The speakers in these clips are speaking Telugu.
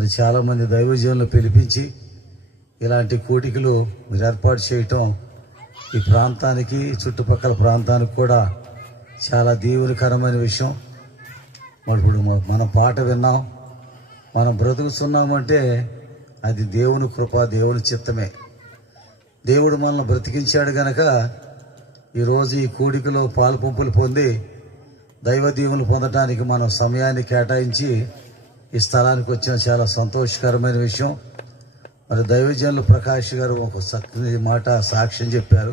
మరి చాలామంది దైవజనులు పిలిపించి ఇలాంటి కూడికలు మీరు ఏర్పాటు చేయటం ఈ ప్రాంతానికి చుట్టుపక్కల ప్రాంతానికి కూడా చాలా దీవెనకరమైన విషయం. మరి ఇప్పుడు మనం పాట విన్నాం, మనం బ్రతుకుతున్నామంటే అది దేవుని కృప, దేవుని చిత్తమే. దేవుడు మనల్ని బ్రతికించాడు గనక ఈరోజు ఈ కూడికలో పాలు పంపులు పొంది దైవ దీవెనలు పొందడానికి మనం సమయాన్ని కేటాయించి ఈ స్థలానికి వచ్చిన చాలా సంతోషకరమైన విషయం. మరి దైవజనులు ప్రకాష్ గారు ఒక చక్కని మాట సాక్ష్యం చెప్పారు.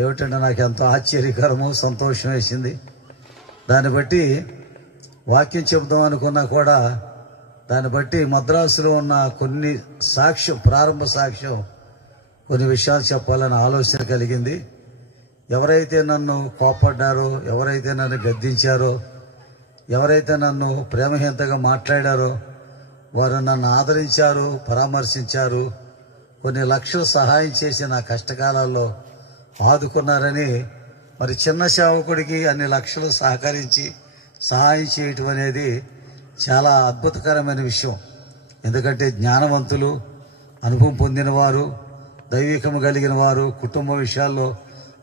ఏమిటంటే నాకు ఎంతో ఆశ్చర్యకరము, సంతోషం వేసింది. దాన్ని బట్టి వాక్యం చెబుదాం అనుకున్నా కూడా దాన్ని బట్టి మద్రాసులో ఉన్న కొన్ని సాక్ష్యం, ప్రారంభ సాక్ష్యం, కొన్ని విషయాలు చెప్పాలని ఆలోచన కలిగింది. ఎవరైతే నన్ను కోపడ్డారో, ఎవరైతే నన్ను గద్దించారో, ఎవరైతే నన్ను ప్రేమహీనతగా మాట్లాడారో వారు నన్ను ఆదరించారు, పరామర్శించారు, కొన్ని లక్షలు సహాయం చేసి నా కష్టకాలాల్లో ఆదుకున్నారని. మరి చిన్న సేవకుడికి అన్ని లక్షలు సహకరించి సహాయం చేయటం అనేది చాలా అద్భుతకరమైన విషయం. ఎందుకంటే జ్ఞానవంతులు, అనుభవం పొందినవారు, దైవికము కలిగిన వారు, కుటుంబ విషయాల్లో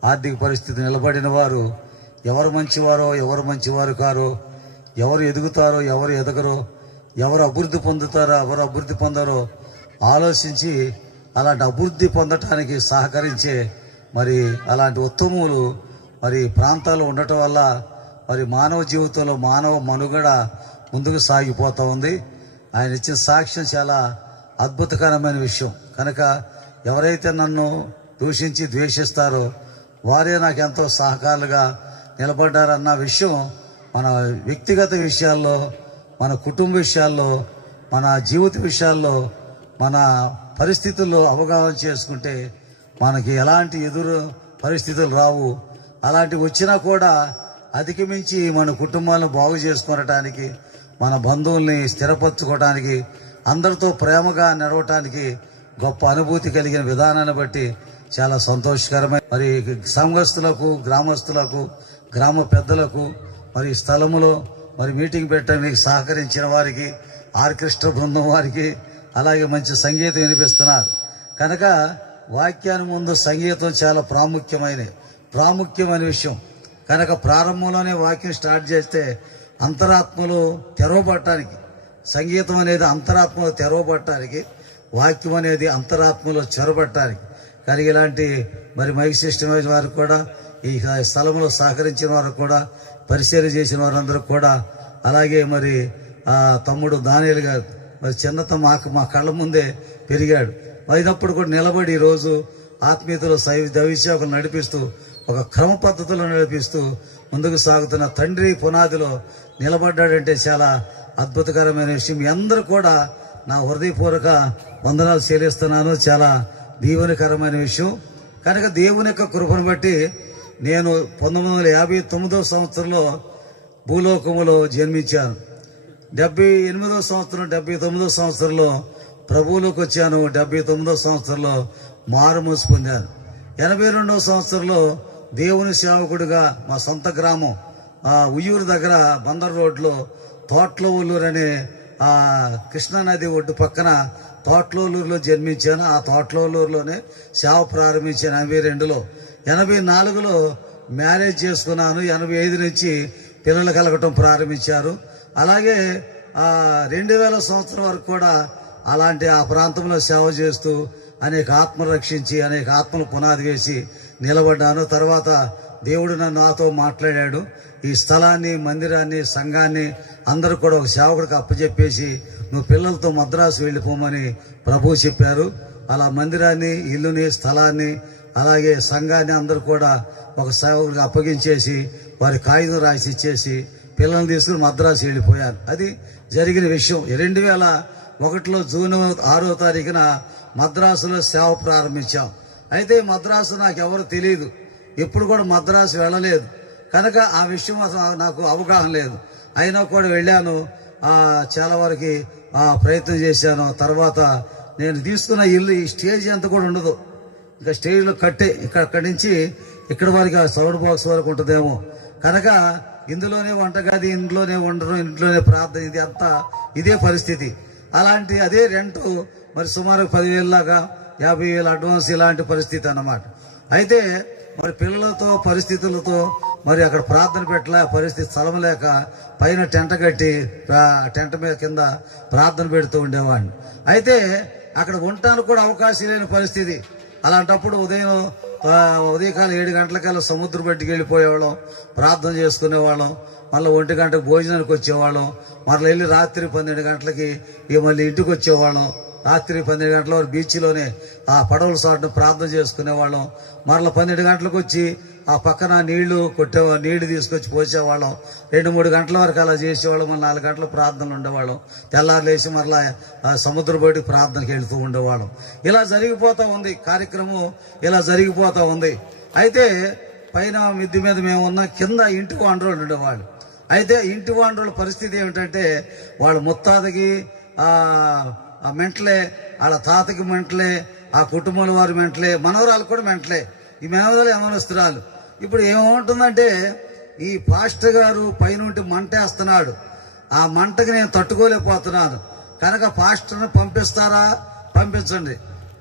ఆర్థిక పరిస్థితి నిలబడిన వారు ఎవరు మంచివారో, ఎవరు మంచివారు కారో, ఎవరు ఎదుగుతారో, ఎవరు ఎదగరో, ఎవరు అభివృద్ధి పొందుతారో, ఎవరు అభివృద్ధి పొందారో ఆలోచించి అలాంటి అభివృద్ధి పొందటానికి సహకరించే మరి అలాంటి ఉత్తములు మరి ప్రాంతాల్లో ఉండటం వల్ల మరి మానవ జీవితంలో మానవ మనుగడ ముందుకు సాగిపోతూ ఉంది. ఆయన ఇచ్చిన సాక్ష్యం చాలా అద్భుతకరమైన విషయం. కనుక ఎవరైతే నన్ను దూషించి ద్వేషిస్తారో వారే నాకు ఎంతో సహకారులుగా నిలబడ్డారన్న విషయం మన వ్యక్తిగత విషయాల్లో, మన కుటుంబ విషయాల్లో, మన జీవిత విషయాల్లో, మన పరిస్థితుల్లో అవగాహన చేసుకుంటే మనకి ఎలాంటి ఎదురు పరిస్థితులు రావు. అలాంటివి వచ్చినా కూడా అధిగమించి మన కుటుంబాలను బాగు చేసుకోవటానికి, మన బంధువుల్ని స్థిరపరచుకోవడానికి, అందరితో ప్రేమగా నడవటానికి గొప్ప అనుభూతి కలిగిన విధానాన్ని బట్టి చాలా సంతోషకరమైన మరి సంఘస్థులకు, గ్రామస్తులకు, గ్రామ పెద్దలకు, మరి స్థలములో మరి మీటింగ్ పెట్టడానికి సహకరించిన వారికి, ఆర్కెస్ట్రా బృందం వారికి, అలాగే మంచి సంగీతం వినిపిస్తున్నారు. కనుక వాక్యాన్ని ముందు సంగీతం చాలా ప్రాముఖ్యమైన విషయం. కనుక ప్రారంభంలోనే వాక్యం స్టార్ట్ చేస్తే అంతరాత్మలు తెరవబడటానికి, సంగీతం అనేది అంతరాత్మలు తెరవబడటానికి, వాక్యం అనేది అంతరాత్మలో చొరబడటానికి. కానీ ఇలాంటి మరి మైక్ సిస్టమ్ వారికి కూడా, ఈ స్థలంలో సహకరించిన వారికి కూడా, పరిశీలన చేసిన వారందరూ కూడా, అలాగే మరి తమ్ముడు దానియేలు గారు మరి చిన్నత మా కళ్ళ ముందే పెరిగాడు. అయినప్పుడు కూడా నిలబడి ఈరోజు ఆత్మీయతలో దైవసేవకులు నడిపిస్తూ, ఒక క్రమ పద్ధతిలో నడిపిస్తూ ముందుకు సాగుతున్న తండ్రి పునాదిలో నిలబడ్డాడంటే చాలా అద్భుతకరమైన విషయం. మీ అందరూ కూడా నా హృదయపూర్వక వందనాలు చెల్లిస్తున్నాను. చాలా దీవెనకరమైన విషయం. కనుక దేవుని యొక్క కృపను బట్టి నేను 1959 సంవత్సరంలో భూలోకములో జన్మించాను. 79 సంవత్సరంలో ప్రభువులోకి వచ్చాను. 79 సంవత్సరంలో మారుమూసి పొందాను. 82 సంవత్సరంలో దేవుని సేవకుడిగా మా సొంత గ్రామం ఉయ్యూరు దగ్గర బందర్ రోడ్లో తోట్లవల్లూరు అనే కృష్ణానది ఒడ్డు పక్కన తోట్లవల్లూరులో జన్మించాను. ఆ తోట్లవల్లూరులోనే సేవ ప్రారంభించాను 82లో. 84లో మ్యారేజ్ చేసుకున్నాను. 85 నుంచి పిల్లలు కలగటం ప్రారంభించారు. అలాగే 2000 సంవత్సరం వరకు కూడా అలాంటి ఆ ప్రాంతంలో సేవ చేస్తూ అనేక ఆత్మలు రక్షించి, అనేక ఆత్మలు పునాది వేసి నిలబడ్డాను. తర్వాత దేవుడు నాతో మాట్లాడాడు. ఈ స్థలాన్ని, మందిరాన్ని, సంఘాన్ని అందరూ కూడా ఒక సేవకుడికి అప్పచెప్పేసి నువ్వు పిల్లలతో మద్రాసు వెళ్ళిపోమని ప్రభువు చెప్పారు. అలా మందిరాన్ని, ఇల్లుని, స్థలాన్ని, అలాగే సంఘాన్ని అందరూ కూడా ఒక సేవకుడికి అప్పగించేసి వారి కాగితం రాసి ఇచ్చేసి పిల్లల్ని తీసుకుని మద్రాసు వెళ్ళిపోయారు. అది జరిగిన విషయం. 2001లో జూన్ 6వ తారీఖున మద్రాసులో సేవ ప్రారంభించాం. అయితే మద్రాసు నాకు ఎవరు తెలియదు, ఎప్పుడు కూడా మద్రాసు వెళ్ళలేదు. కనుక ఆ విషయం నాకు అవగాహన లేదు. అయినా కూడా వెళ్ళాను. చాలా వరకు ప్రయత్నం చేశాను. తర్వాత నేను తీసుకున్న ఇల్లు ఈ స్టేజ్ అంతా కూడా ఉండదు. ఇంకా స్టేజ్లో ఇక్కడి నుంచి ఇక్కడ వరకు సౌండ్ బాక్స్ వరకు ఉంటుందేమో. కనుక ఇందులోనే వంటగది, ఇంట్లోనే ఉండడం, ఇంట్లోనే ప్రార్థన, ఇది అంతా ఇదే పరిస్థితి. అలాంటి అదే రెంట్ మరి సుమారు 10,000 లాగా 50,000 అడ్వాన్స్ ఇలాంటి పరిస్థితి అన్నమాట. అయితే మరి పిల్లలతో పరిస్థితులతో మరి అక్కడ ప్రార్థన పెట్టలే, పరిస్థితి స్థలం లేక పైన టెంట కట్టి టెంట మీద కింద ప్రార్థన పెడుతూ ఉండేవాడిని. అయితే అక్కడ ఉండటానికి కూడా అవకాశం లేని పరిస్థితి. అలాంటప్పుడు ఉదయకాలం 7 గంటలకల్లా సముద్రం బయటికి వెళ్ళిపోయేవాళ్ళం, ప్రార్థన చేసుకునేవాళ్ళం. మళ్ళీ 1 గంటకు భోజనానికి వచ్చేవాళ్ళం. మళ్ళీ వెళ్ళి రాత్రి 12 గంటలకి మళ్ళీ ఇంటికి వచ్చేవాళ్ళం. రాత్రి 12 గంటల వరకు బీచ్లోనే ఆ పడవల సాటును ప్రార్థన చేసుకునేవాళ్ళం. మరలా 12 గంటలకు వచ్చి ఆ పక్కన నీళ్లు తీసుకొచ్చి పోసేవాళ్ళం. 2-3 గంటల వరకు అలా చేసేవాళ్ళం. మళ్ళీ 4 గంటల ప్రార్థనలు ఉండేవాళ్ళం. తెల్లారు లేచి మరలా సముద్ర బయటకు ప్రార్థనకి వెళ్తూ ఉండేవాళ్ళం. ఇలా జరిగిపోతూ ఉంది కార్యక్రమం, ఇలా జరిగిపోతూ ఉంది. అయితే పైన మిద్ది మీద మేము ఉన్న కింద ఇంటి వాండ్రోళ్ళు ఉండేవాళ్ళు. అయితే ఇంటి వాండ్రోళ్ళ పరిస్థితి ఏమిటంటే వాళ్ళు ముత్తాతకి ఆ మెంటలే, వాళ్ళ తాతకి మెంటలే, ఆ కుటుంబాల వారి మెంటలే, మనవరాలు కూడా మెంటలే. ఈ మనవరాలు యవనస్తురాలు. ఇప్పుడు ఏమవుతుందంటే ఈ పాస్టర్ గారు పైనుంటి మంటేస్తున్నాడు. ఆ మంటకి నేను తట్టుకోలేకపోతున్నాను కనుక పాస్టర్ని పంపిస్తారా? పంపించండి.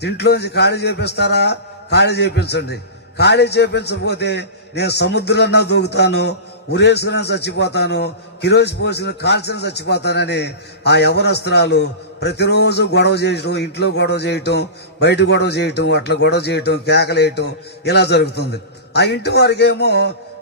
ఇంట్లోంచి ఖాళీ చేపిస్తారా? ఖాళీ చేపించండి. ఖాళీ చేపించకపోతే నేను సముద్రంలో దూకుతాను, ఉరేసుకుని చచ్చిపోతాను, కిరోసి పోసుకుని కాల్చిన చచ్చిపోతానని ఆ యవనస్తురాలు ప్రతిరోజు గొడవ చేయటం, ఇంట్లో గొడవ చేయటం, బయట గొడవ చేయటం, అట్లా గొడవ చేయటం, కేకలేయటం ఇలా జరుగుతుంది. ఆ ఇంటి వారికేమో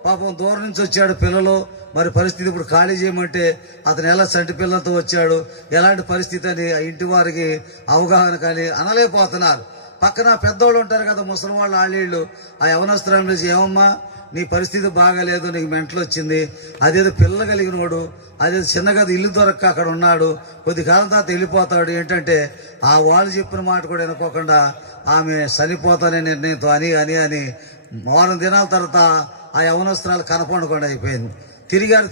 పాపం దూరం నుంచి వచ్చాడు పిల్లలు, మరి పరిస్థితి ఇప్పుడు ఖాళీ చేయమంటే అతను ఎలా చంటి పిల్లలతో వచ్చాడు, ఎలాంటి పరిస్థితి అని ఆ ఇంటి వారికి అవగాహన కానీ అనలేకపోతున్నారు. పక్కన పెద్దవాళ్ళు ఉంటారు కదా, ముసలి వాళ్ళు, ఆళ్ళీళ్ళు. ఆ యవనస్తురాలు నుంచి ఏమమ్మా నీ పరిస్థితి బాగాలేదు, నీకు మెంటలు వచ్చింది, అదేదో పిల్లలు కలిగినోడు, అదేదో చిన్నగా ఇల్లు దొరక్క అక్కడ ఉన్నాడు, కొద్ది కాలం తర్వాత వెళ్ళిపోతాడు. ఏంటంటే ఆ వాళ్ళు చెప్పిన మాట కూడా వినుకోకుండా ఆమె చనిపోతానే నిర్ణయంతో అని వారం దినాల తర్వాత ఆ యవనస్తురాలు కనపడకుండా అయిపోయింది. తిరిగారు,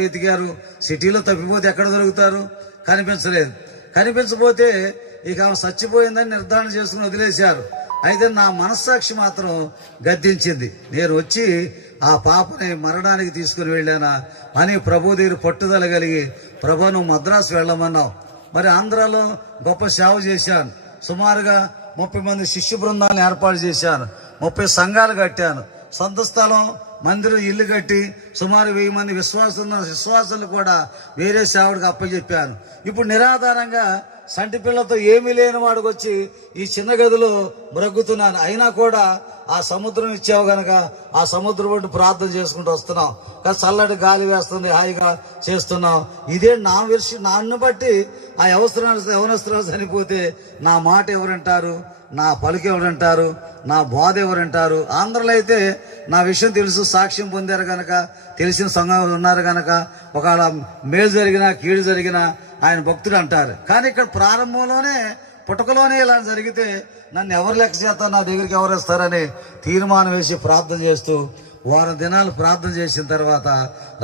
వెతికారు. సిటీలో తప్పిపోతే ఎక్కడ దొరుకుతారు? కనిపించలేదు. కనిపించబోతే ఇక ఆమె చచ్చిపోయిందని నిర్ధారణ చేసుకుని వదిలేశారు. అయితే నా మనస్సాక్షి మాత్రం గద్దించింది. నేను వచ్చి ఆ పాపని మరణానికి తీసుకుని వెళ్ళానా అని ప్రభు దగ్గర పట్టుదల కలిగి, ప్రభు నువ్వు మద్రాసు వెళ్ళమన్నావు. మరి ఆంధ్రాలో గొప్ప సేవ చేశాను. సుమారుగా 30 మంది శిష్య బృందాలను ఏర్పాటు చేశాను. 30 సంఘాలు కట్టాను. సొంత స్థలం, మందిరం, ఇల్లు కట్టి సుమారు 1000 మంది విశ్వాసులు కూడా వేరే సేవడికి అప్పచెప్పాను. ఇప్పుడు నిరాధారంగా సంటి పిల్లతో ఏమీ లేని వాడికి వచ్చి ఈ చిన్న గదిలో బ్రగ్గుతున్నాను. అయినా కూడా ఆ సముద్రం ఇచ్చావు గనక ఆ సముద్రం ఒడ్డు ప్రార్థన చేసుకుంటూ వస్తున్నాం. చల్లటి గాలి వేస్తుంది, హాయిగా చేస్తున్నాం. ఇదే నన్ను బట్టి ఆ యవనస్తురాలు చనిపోతే నా మాట ఎవరంటారు, నా పలుకు ఎవరంటారు, నా బాధ ఎవరంటారు? ఆంధ్రలో అయితే నా విషయం తెలుసు, సాక్ష్యం పొందారు గనక, తెలిసిన సంఘం ఉన్నారు గనక ఒకవేళ మేలు జరిగినా కీడు జరిగినా ఆయన భక్తుడు అంటారు. కానీ ఇక్కడ ప్రారంభంలోనే పుటకలోనే ఇలా జరిగితే నన్ను ఎవరు లెక్క చేస్తారు, నా దగ్గరికి ఎవరు వస్తారని తీర్మానం వేసి ప్రార్థన చేస్తూ వారం దినాలు ప్రార్థన చేసిన తర్వాత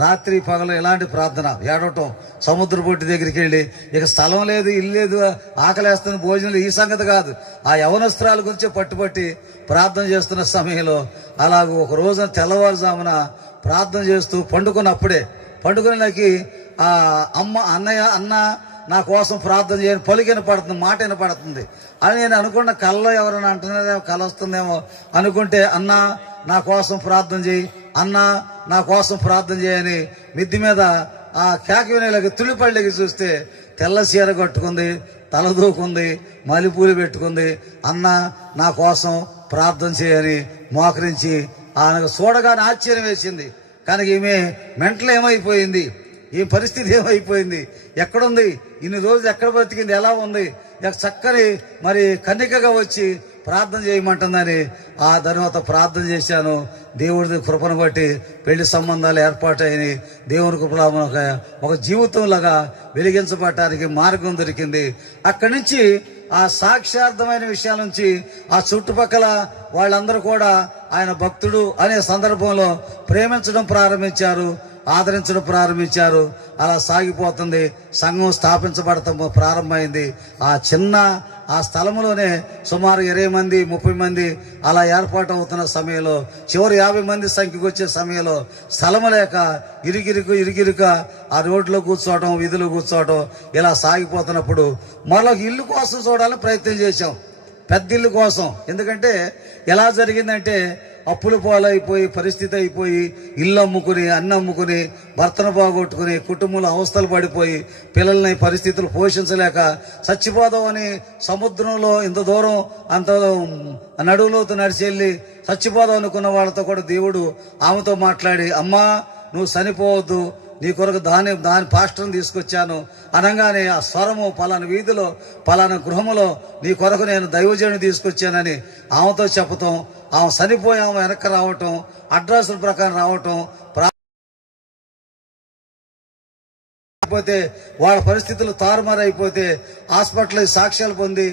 రాత్రి పగలు ఎలాంటి ప్రార్థన, ఏడవటం, సముద్ర పొట్టి దగ్గరికి వెళ్ళి ఇక స్థలం లేదు, ఇల్లు లేదు, ఆకలేస్తున్న భోజనం, ఈ సంగతి కాదు, ఆ యవనస్త్రాల గురించే పట్టుబట్టి ప్రార్థన చేస్తున్న సమయంలో అలాగూ ఒక రోజున తెల్లవారుజామున ప్రార్థన చేస్తూ పండుకుని నాకు ఆ అన్న నా కోసం ప్రార్థన చేయని పలుకు వినపడుతుంది, మాట వినపడుతుంది అని నేను అనుకున్న. కళ్ళలో ఎవరైనా అంటున్నారేమో, కళ వస్తుందేమో అనుకుంటే అన్నా నా కోసం ప్రార్థన చేయి, అన్నా నా కోసం ప్రార్థన చేయని మిద్ది మీద ఆ కేక వినేలాగా తులిపళ్ళకి చూస్తే తెల్ల చీర కట్టుకుంది, తలదూకుంది, మల్లెపూలు పెట్టుకుంది. అన్న నా కోసం ప్రార్థన చేయని మోకరించి ఆయనకు చూడగానే ఆశ్చర్యం వేసింది. కనుక ఈమె మెంటలు ఏమైపోయింది, ఈ పరిస్థితి ఏమైపోయింది, ఎక్కడుంది, ఇన్ని రోజులు ఎక్కడ బ్రతికింది, ఎలా ఉంది, చక్కని మరి కన్నికగా వచ్చి ప్రార్థన చేయమంటుందని ఆ తర్వాత ప్రార్థన చేశాను. దేవుడి కృపను బట్టి పెళ్లి సంబంధాలు ఏర్పాటైనవి. దేవుని కృపలో ఒక జీవితంలాగా వెలిగించబడటానికి మార్గం దొరికింది. అక్కడి నుంచి ఆ సాక్ష్యార్థమైన విషయాల నుంచి ఆ చుట్టుపక్కల వాళ్ళందరూ కూడా ఆయన భక్తుడు అనే సందర్భంలో ప్రేమించడం ప్రారంభించారు. ఆదరించడం ప్రారంభించారు. అలా సాగిపోతుంది. సంఘం స్థాపించబడటం ప్రారంభమైంది. ఆ స్థలంలోనే సుమారు 20 మంది 30 మంది అలా ఏర్పాటు అవుతున్న సమయంలో, చివరి 50 మంది సంఖ్యకు వచ్చే సమయంలో స్థలం లేక ఇరిగిరుక ఆ రోడ్లో కూర్చోవడం, వీధిలో కూర్చోవడం ఇలా సాగిపోతున్నప్పుడు మరొక ఇల్లు కోసం చూడాలని ప్రయత్నం చేశాం, పెద్ద ఇల్లు కోసం. ఎందుకంటే ఎలా జరిగిందంటే అప్పులు పాలైపోయి పరిస్థితి అయిపోయి ఇల్లు అమ్ముకుని అన్నం అమ్ముకుని భర్తను బాగొట్టుకుని కుటుంబంలో అవస్థలు పడిపోయి పిల్లల్ని పరిస్థితులు పోషించలేక చచ్చిపోదామని సముద్రంలో ఇంత దూరం అంత నడువులోతు నడిచి వెళ్ళి చచ్చిపోదాం అనుకున్న వాళ్ళతో కూడా దేవుడు ఆమెతో మాట్లాడి, అమ్మా నువ్వు చనిపోవద్దు, నీ కొరకు దాని పాస్టర్ని తీసుకొచ్చాను అనగానే ఆ స్వరము పలానా వీధిలో పలానా గృహములో నీ కొరకు నేను దైవజనుని తీసుకొచ్చానని ఆమెతో చెప్పటం, ఆమె చనిపోయి ఆమె వెనక్కి రావటం, అడ్రస్ల ప్రకారం రావటం, వాళ్ళ పరిస్థితులు తారుమారైపోతే హాస్పిటల్ సాక్ష్యాలు పొంది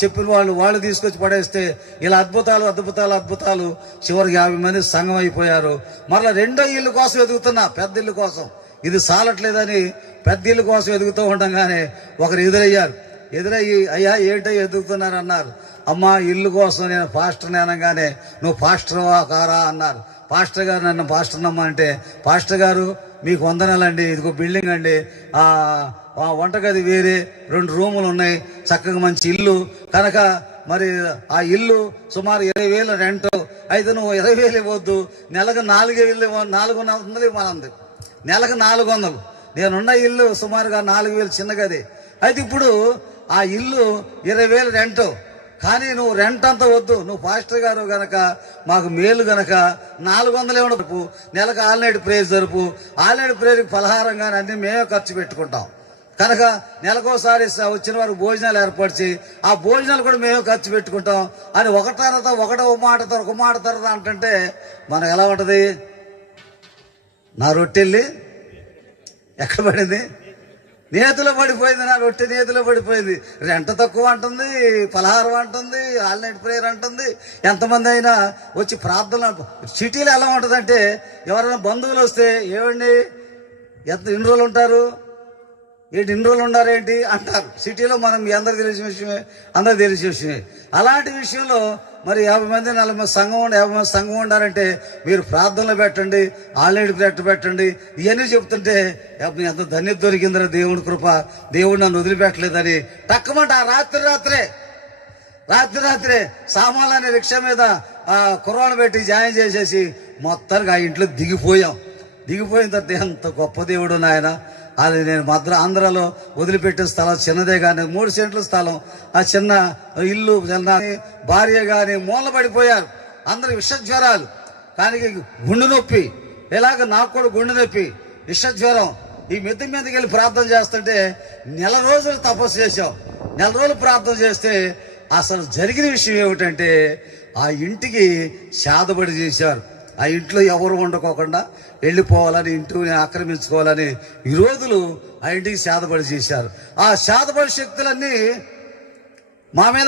చెప్పిన వాళ్ళు తీసుకొచ్చి పడేస్తే ఇలా అద్భుతాలు చివరికి 50 మంది సంఘం అయిపోయారు. మరలా రెండో ఇల్లు కోసం ఎదుగుతున్నా, పెద్ద ఇల్లు కోసం. ఇది సాలట్లేదని పెద్ద ఇల్లు కోసం ఎదుగుతూ ఉండగానే ఒకరు ఎదురయ్యి అయ్యా ఏంటో ఎదుగుతున్నారు అన్నారు. అమ్మా ఇల్లు కోసం నేను పాస్టర్ని అనగానే నువ్వు పాస్టర్వా కారా అన్నారు. పాస్టర్ గారు నన్ను పాస్టర్నమ్మా అంటే, పాస్టర్ గారు మీకు వందనాలండి, ఇదిగో బిల్డింగ్ అండి, వంటగది వేరే 2 రూములు ఉన్నాయి, చక్కగా మంచి ఇల్లు కనుక మరి ఆ ఇల్లు సుమారు 20,000 రెంట్ అయితే నువ్వు 20,000 ఇవ్వద్దు, నెలకు 4,400 మనంది, నెలకు 400. నేనున్న ఇల్లు సుమారుగా 4,000 చిన్నగది. అయితే ఇప్పుడు ఆ ఇల్లు 20,000 రెంట్, కానీ నువ్వు రెంట్ అంతా వద్దు, నువ్వు పాస్టర్ గారు గనక మాకు మేలు గనక 400 జరుపు, నెలకు ఆల్నైట్ ప్రేయర్ జరుపు, ఆల్నైట్ ప్రేయర్కి పలహారం కానీ అన్ని మేమే ఖర్చు పెట్టుకుంటాం కనుక నెలకోసారి వచ్చిన వారికి భోజనాలు ఏర్పరిచి ఆ భోజనాలు కూడా మేమే ఖర్చు పెట్టుకుంటాం అని ఒక మాట తర్వాత అంటే మనకు ఎలా ఉంటుంది? నా రొట్టెళ్ళి ఎక్కడ పడింది? నేతిలో పడిపోయింది. నా రొట్టె నేతిలో పడిపోయింది. రెంట తక్కువ అంటుంది, పలహారం అంటుంది, ఆల్నైట్ ప్రేయర్ అంటుంది. ఎంతమంది అయినా వచ్చి ప్రార్థన. సిటీలో ఎలా ఉంటుందంటే ఎవరైనా బంధువులు వస్తే ఏమండి ఇన్ని రోజులు ఉంటారు, ఇన్ని రోజులు ఉన్నారేంటి అంటారు. సిటీలో మనం అందరికి తెలిసిన విషయమే. అలాంటి విషయంలో మరి 50 మంది 40 మంది సంఘం 50 మంది సంఘం ఉండాలంటే మీరు ప్రార్థనలు పెట్టండి, ఆల్రెడీ పెట్టండి, ఇవన్నీ చెప్తుంటే ఎంత ధన్యత దొరికిందని దేవుని కృప, దేవుడు నన్ను వదిలిపెట్టలేదని టక్కమంట ఆ రాత్రి సామాన్లనే రిక్షా మీద కుర్రాళ్ళు పెట్టి జాయిన్ చేసేసి మొత్తానికి ఆ ఇంట్లో దిగిపోయిన తర్వాత ఎంత గొప్ప దేవుడు నాయన. అది నేను ఆంధ్రాలో వదిలిపెట్టిన స్థలం చిన్నదే కానీ 3 సెంట్ల స్థలం, ఆ చిన్న ఇల్లు భార్య కానీ మూల పడిపోయారు. అందరు విషజ్వరాలు, కానీ గుండె నొప్పి, ఇలాగ నాకు కూడా గుండె నొప్పి, విషజ్వరం. ఈ మెత్తి మీదకి వెళ్ళి ప్రార్థన చేస్తుంటే 1 రోజులు తపస్సు చేశాం. 1 రోజులు ప్రార్థన చేస్తే అసలు జరిగిన విషయం ఏమిటంటే ఆ ఇంటికి శాదబడి చేశారు. ఆ ఇంట్లో ఎవరు ఉండకోకుండా వెళ్ళిపోవాలని, ఇంటిని ఆక్రమించుకోవాలని ఈ రోజులు ఆ ఇంటికి శాదబడి చేశారు. ఆ శాదబడి శక్తులన్నీ మా మీద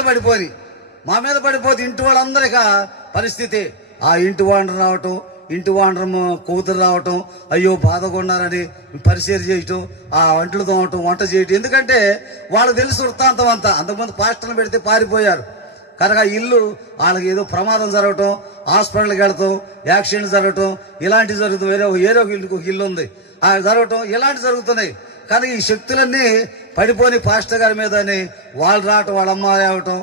పడిపోతే ఇంటి వాళ్ళందరికీ పరిస్థితి, ఆ ఇంటి వాండర్ రావటం, ఇంటి వాండరం కూతురు రావటం, అయ్యో బాధగొన్నారని పరిచయం చేయటం, ఆ వంటలు తోమటం, వంట చేయటం. ఎందుకంటే వాళ్ళకి తెలుసు వృత్తాంతం అంతా. అంతకుముందు పాస్టర్లు పెడితే పారిపోయారు కనుక ఇల్లు వాళ్ళకి ఏదో ప్రమాదం జరగటం, హాస్పిటల్కి వెళతాం, యాక్సిడెంట్ జరగటం, ఇలాంటివి జరుగుతుంది. వేరే ఒక ఇల్లు ఉంది జరగటం, ఇలాంటివి జరుగుతున్నాయి. కానీ ఈ శక్తులన్నీ పడిపోని పాస్టర్ గారి మీద వాళ్ళు రావటం, వాళ్ళ అమ్మ రావటం,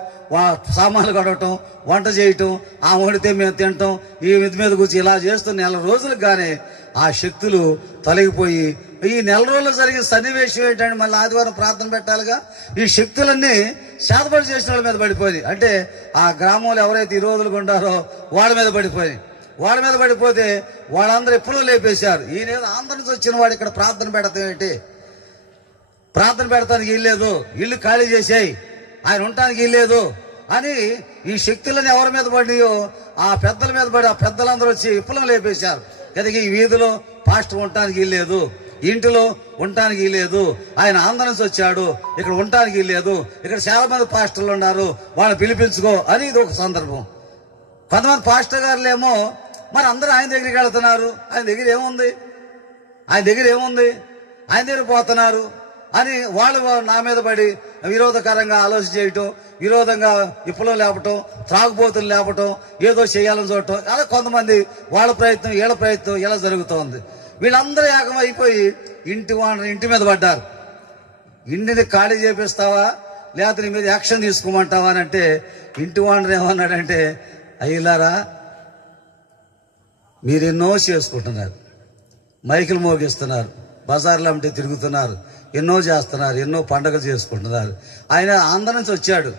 సామాన్లు కడవటం, వంట చేయటం, ఆ వండితే మేము తినటం, ఈ మీద కూర్చి ఇలా చేస్తున్న 1 రోజులకు కానీ ఆ శక్తులు తొలగిపోయి ఈ 1 రోజులు జరిగిన సన్నివేశం ఏంటంటే మళ్ళీ ఆదివారం ప్రార్థన పెట్టాలిగా. ఈ శక్తులన్నీ శాతపడి చేసిన వాళ్ళ మీద పడిపోయి, అంటే ఆ గ్రామంలో ఎవరైతే ఈ రోజులు ఉంటారో వాళ్ళ మీద పడిపోతే వాళ్ళందరూ ఎప్పుడూ లేపేశారు. ఈయన ఆంధ్ర నుంచి వచ్చిన వాడు ఇక్కడ ప్రార్థన పెడతాం ఏంటి? ప్రార్థన పెడతానికి ఇల్లేదు, ఇల్లు ఖాళీ చేసేయి, ఆయన ఉండటానికి ఇల్లేదు అని ఈ శక్తులను ఎవరి మీద పడినాయో ఆ పెద్దల మీద పడి ఆ పెద్దలందరూ వచ్చి విప్లవం లేపేశారు. కనుక ఈ వీధిలో పాస్టర్ ఉండటానికి ఇల్లేదు, ఇంటిలో ఉండటానికి ఇల్లేదు, ఆయన ఆంధ్ర నుంచి వచ్చాడు, ఇక్కడ ఉండటానికి ఇల్లేదు, ఇక్కడ చాలా మంది పాస్టర్లు ఉన్నారు, వాళ్ళని పిలిపించుకో అని ఇది ఒక సందర్భం. కొంతమంది పాస్టర్ గారులేమో మరి అందరూ ఆయన దగ్గరికి వెళ్తున్నారు. ఆయన దగ్గర ఏముంది? ఆయన దగ్గర ఏముంది, ఆయన దగ్గర పోతున్నారు అని వాళ్ళు నా మీద పడి విరోధకరంగా ఆలోచన చేయటం, విరోధంగా విప్లవం లేపటం, త్రాగుబోతులు లేపటం, ఏదో చేయాలని చూడటం, అలా కొంతమంది వాళ్ళ ప్రయత్నం వీళ్ళ ప్రయత్నం ఇలా జరుగుతోంది. వీళ్ళందరూ ఏకమైపోయి ఇంటి మీద పడ్డారు. ఇంటిని ఖాళీ చేపిస్తావా లేకపోతే నీ మీద యాక్షన్ తీసుకోమంటావా అని అంటే ఇంటి వాండర్ ఏమన్నాడంటే, అయ్యలారా మీరెన్నో చేసుకుంటున్నారు, మైకులు మోగిస్తున్నారు, బజార్లు అంటే తిరుగుతున్నారు, ఎన్నో చేస్తున్నారు, ఎన్నో పండుగలు చేసుకుంటున్నారు. ఆయన ఆంధ్ర నుంచి వచ్చాడు,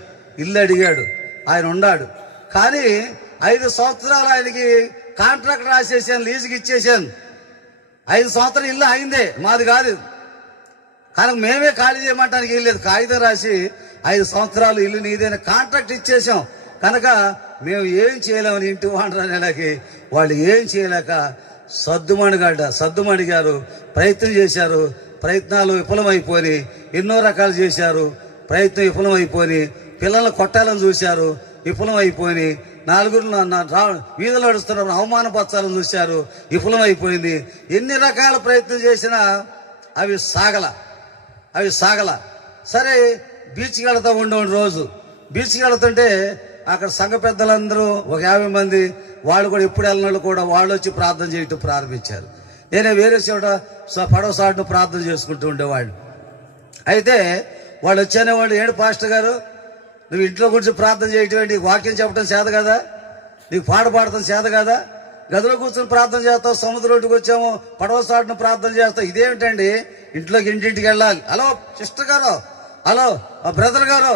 ఇల్లు అడిగాడు, ఆయన ఉన్నాడు. కానీ 5 సంవత్సరాలు ఆయనకి కాంట్రాక్ట్ రాసేసాను, లీజుకి ఇచ్చేసాను. 5 సంవత్సరాలు ఇల్లు అయిందే, మాది కాదు. కానీ మేమే ఖాళీ చేయమంటానికి వెళ్ళలేదు. కాగితం రాసి 5 సంవత్సరాలు ఇల్లు నీదైనా కాంట్రాక్ట్ ఇచ్చేసాం కనుక మేము ఏం చేయలేమని ఇంటి వాండర్ అనేలాకి వాళ్ళు ఏం చేయలేక సద్దుమణిగారు, ప్రయత్నం చేశారు. ప్రయత్నాలు విఫలమైపోయి ఎన్నో రకాలు చేశారు. ప్రయత్నం విఫలమైపోయి పిల్లల్ని కొట్టాలని చూశారు, విఫలమైపోయి నలుగురు వీధిలో నడుస్తున్నారు అవమానపరచాలని చూశారు, విఫలమైపోయింది. ఎన్ని రకాల ప్రయత్నం చేసినా అవి సాగల. సరే బీచ్కి వెళతా ఉండేవాడు. రోజు బీచ్కి వెళుతుంటే అక్కడ సంఘ పెద్దలందరూ ఒక 50 మంది వాళ్ళు కూడా ఎప్పుడు వెళ్ళిన కూడా వాళ్ళు వచ్చి ప్రార్థన చేయటం ప్రారంభించారు. నేనే వేరే చోట పడవ సాటును ప్రార్థన చేసుకుంటూ ఉండేవాళ్ళు. అయితే వాళ్ళు వచ్చేవాళ్ళు, ఏడు పాస్టర్ గారు నువ్వు ఇంట్లో కూర్చొని ప్రార్థన చేయటం ఏంటి, వాక్యం చెప్పడం చేత కదా, నీకు పాట పాడటం చేత కదా, గదిలో కూర్చొని ప్రార్థన చేస్తావు, సముద్రం ఒడ్డుకు వచ్చాము పడవ సాటును ప్రార్థన చేస్తావు, ఇదేమిటండి ఇంట్లోకి ఇంటింటికి వెళ్ళాలి, హలో సిస్టర్ గారు, హలో బ్రదర్ గారు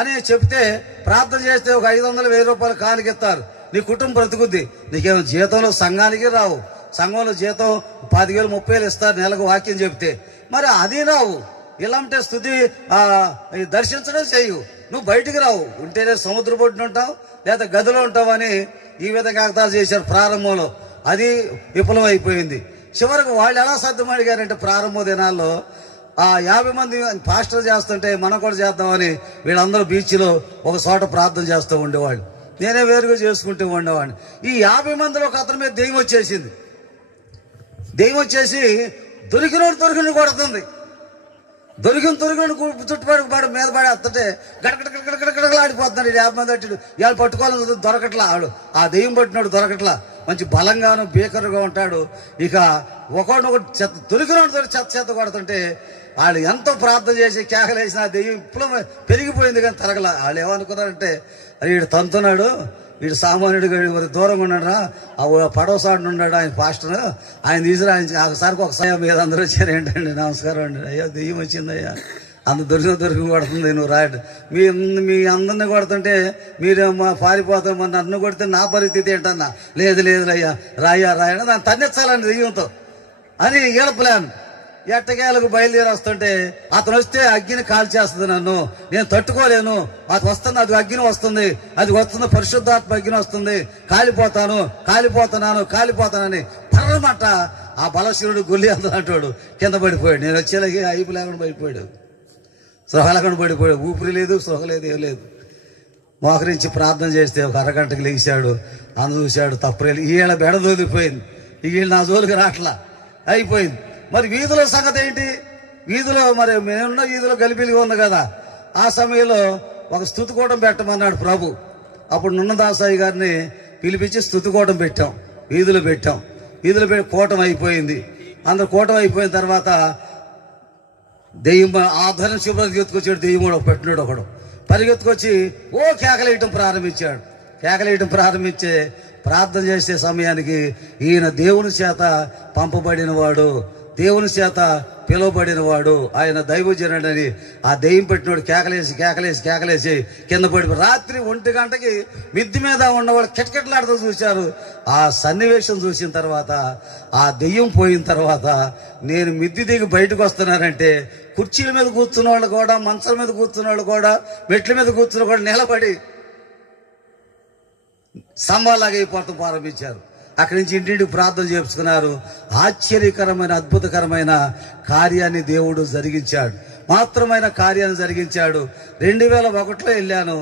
అని చెప్తే ప్రార్థన చేస్తే ఒక 500-1000 రూపాయలు కానికిస్తారు, నీ కుటుంబం బ్రతుకుద్ది. నీకేమో జీతంలో సంఘానికి రావు, సంఘంలో జీతం 10,000-30,000 ఇస్తారు నెలకు వాక్యం చెప్తే, మరి అది రావు. ఇలాంటి స్థుతి దర్శించడం చేయు, నువ్వు బయటికి రావు, ఉంటేనే సముద్ర బొడ్డున ఉంటావు లేదా గదిలో ఉంటావు అని ఈ విధంగా కాగతాలు చేశారు ప్రారంభంలో. అది విఫలం అయిపోయింది. చివరికి వాళ్ళు ఎలా సర్దుమడిగారంటే ప్రారంభ దినాల్లో 50 మంది పాస్టర్ చేస్తుంటే మనం కూడా చేద్దామని వీళ్ళందరూ బీచ్లో ఒక చోట ప్రార్థన చేస్తూ ఉండేవాళ్ళు. నేనే వేరుగా చేసుకుంటూ ఉండేవాడిని. ఈ 50 మందిలో ఒక అతని మీద దెయ్యం వచ్చేసింది. దెయ్యం వచ్చేసి దొరికినోడు కొడుతుంది. దొరికిన చుట్టుపక్కల మీద పడి వస్తుంటే గడగడగడగడగడగలాడిపోతున్నాడు. 50 మంది అట్టు ఇవాళ పట్టుకోవాలని దొరకట్లా. ఆడు ఆ దెయ్యం పట్టినాడు దొరకట్లా. మంచి బలంగాను బేకరుగా ఉంటాడు. ఇక ఒకటి దొరికినోడు చెత్త కొడుతుంటే వాళ్ళు ఎంతో ప్రార్థన చేసి కేకలేసిన ఆ దెయ్యం ఇప్పుడు పెరిగిపోయింది కానీ తరగల. వాళ్ళు ఏమనుకున్నారంటే వీడు తంతున్నాడు, వీడు సామాన్యుడిగా దూరంగా ఉన్నాడు, ఆ పడవ సాటును ఉన్నాడు ఆయన పాస్టర్, ఆయన తీసుకురా ఒకసారికి ఒకసారి మీద అందరూ వచ్చారు. ఏంటండి నమస్కారం అండి, అయ్యా దెయ్యం వచ్చిందయ్యా, అంత దొరికి కొడుతుంది, నువ్వు రాయడు మీ అందరిని కొడుతుంటే మీరేమో పారిపోతాం, మరి నన్ను కొడితే నా పరిస్థితి ఏంటన్నా, లేదు అయ్యా రాయా దాన్ని తన్నెచ్చాలండి దెయ్యంతో అని వీళ్ళ ప్లాన్. ఎట్టకేలకు బయలుదేరి వస్తుంటే అతను వస్తే అగ్గిని కాల్చేస్తుంది, నన్ను నేను తట్టుకోలేను, అది వస్తుంది, అది అగ్గిని వస్తుంది, అది వస్తుంది, పరిశుద్ధాత్మ అగ్గిని వస్తుంది, కాలిపోతానని పర్రమాట ఆ బలశివుడు గొల్లి అంటాడు కింద పడిపోయాడు. నేను వచ్చేలాగే అయిపు లేకుండా పడిపోయాడు, సృహ లేకుండా పడిపోయాడు, ఊపిరి లేదు, సృహ లేదు, ఏం లేదు. మోకరించి ప్రార్థన చేస్తే ఒక అరగంటకు లేచాడు, చూశాడు తప్పలేదు, ఈళ్ళ బెడ దొరికిపోయింది, వీళ్ళు నా జోలికి రాట్లా అయిపోయింది. మరి వీధిలో సంగతి ఏంటి, వీధిలో మరి మేమున్న వీధిలో గలిబిలిగా ఉంది కదా. ఆ సమయంలో ఒక స్తుతికూటం పెట్టమన్నాడు ప్రభు. అప్పుడు నున్నదాసాయి గారిని పిలిపించి స్తుతికూటం పెట్టాం, వీధిలో పెట్టి కూటం అయిపోయింది. అందరు కూటం అయిపోయిన తర్వాత దెయ్యం ఆధరణ శుభ్రత ఎత్తుకొచ్చాడు. దెయ్యం కూడా పెట్టినాడు ఒకడు పరిగెత్తుకొచ్చి కేకలేయటం ప్రారంభించే ప్రార్థన చేసే సమయానికి ఈయన దేవుని చేత పంపబడిన వాడు, దేవుని చేత పిలువబడిన వాడు, ఆయన దైవజనుడని ఆ దెయ్యం పెట్టినోడు కేకలేసి కింద పడి రాత్రి 1 గంటకి మిద్ది మీద ఉన్నవాడు కిటకిటలాడుతూ చూశారు. ఆ సన్నివేశం చూసిన తర్వాత, ఆ దెయ్యం పోయిన తర్వాత నేను మిద్ది దిగి బయటకు వస్తున్నానంటే కుర్చీల మీద కూర్చున్న వాళ్ళు కూడా, మంచం మీద కూర్చున్న వాళ్ళు కూడా, మెట్ల మీద కూర్చున్న కూడా నిలబడి స్తంభాలాగా అయిపోవటం ప్రారంభించారు. అక్కడి నుంచి ఇంటింటికి ప్రార్థన చేసుకున్నారు. ఆశ్చర్యకరమైన అద్భుతకరమైన కార్యాన్ని దేవుడు జరిగించాడు. 2001లో వెళ్ళాను.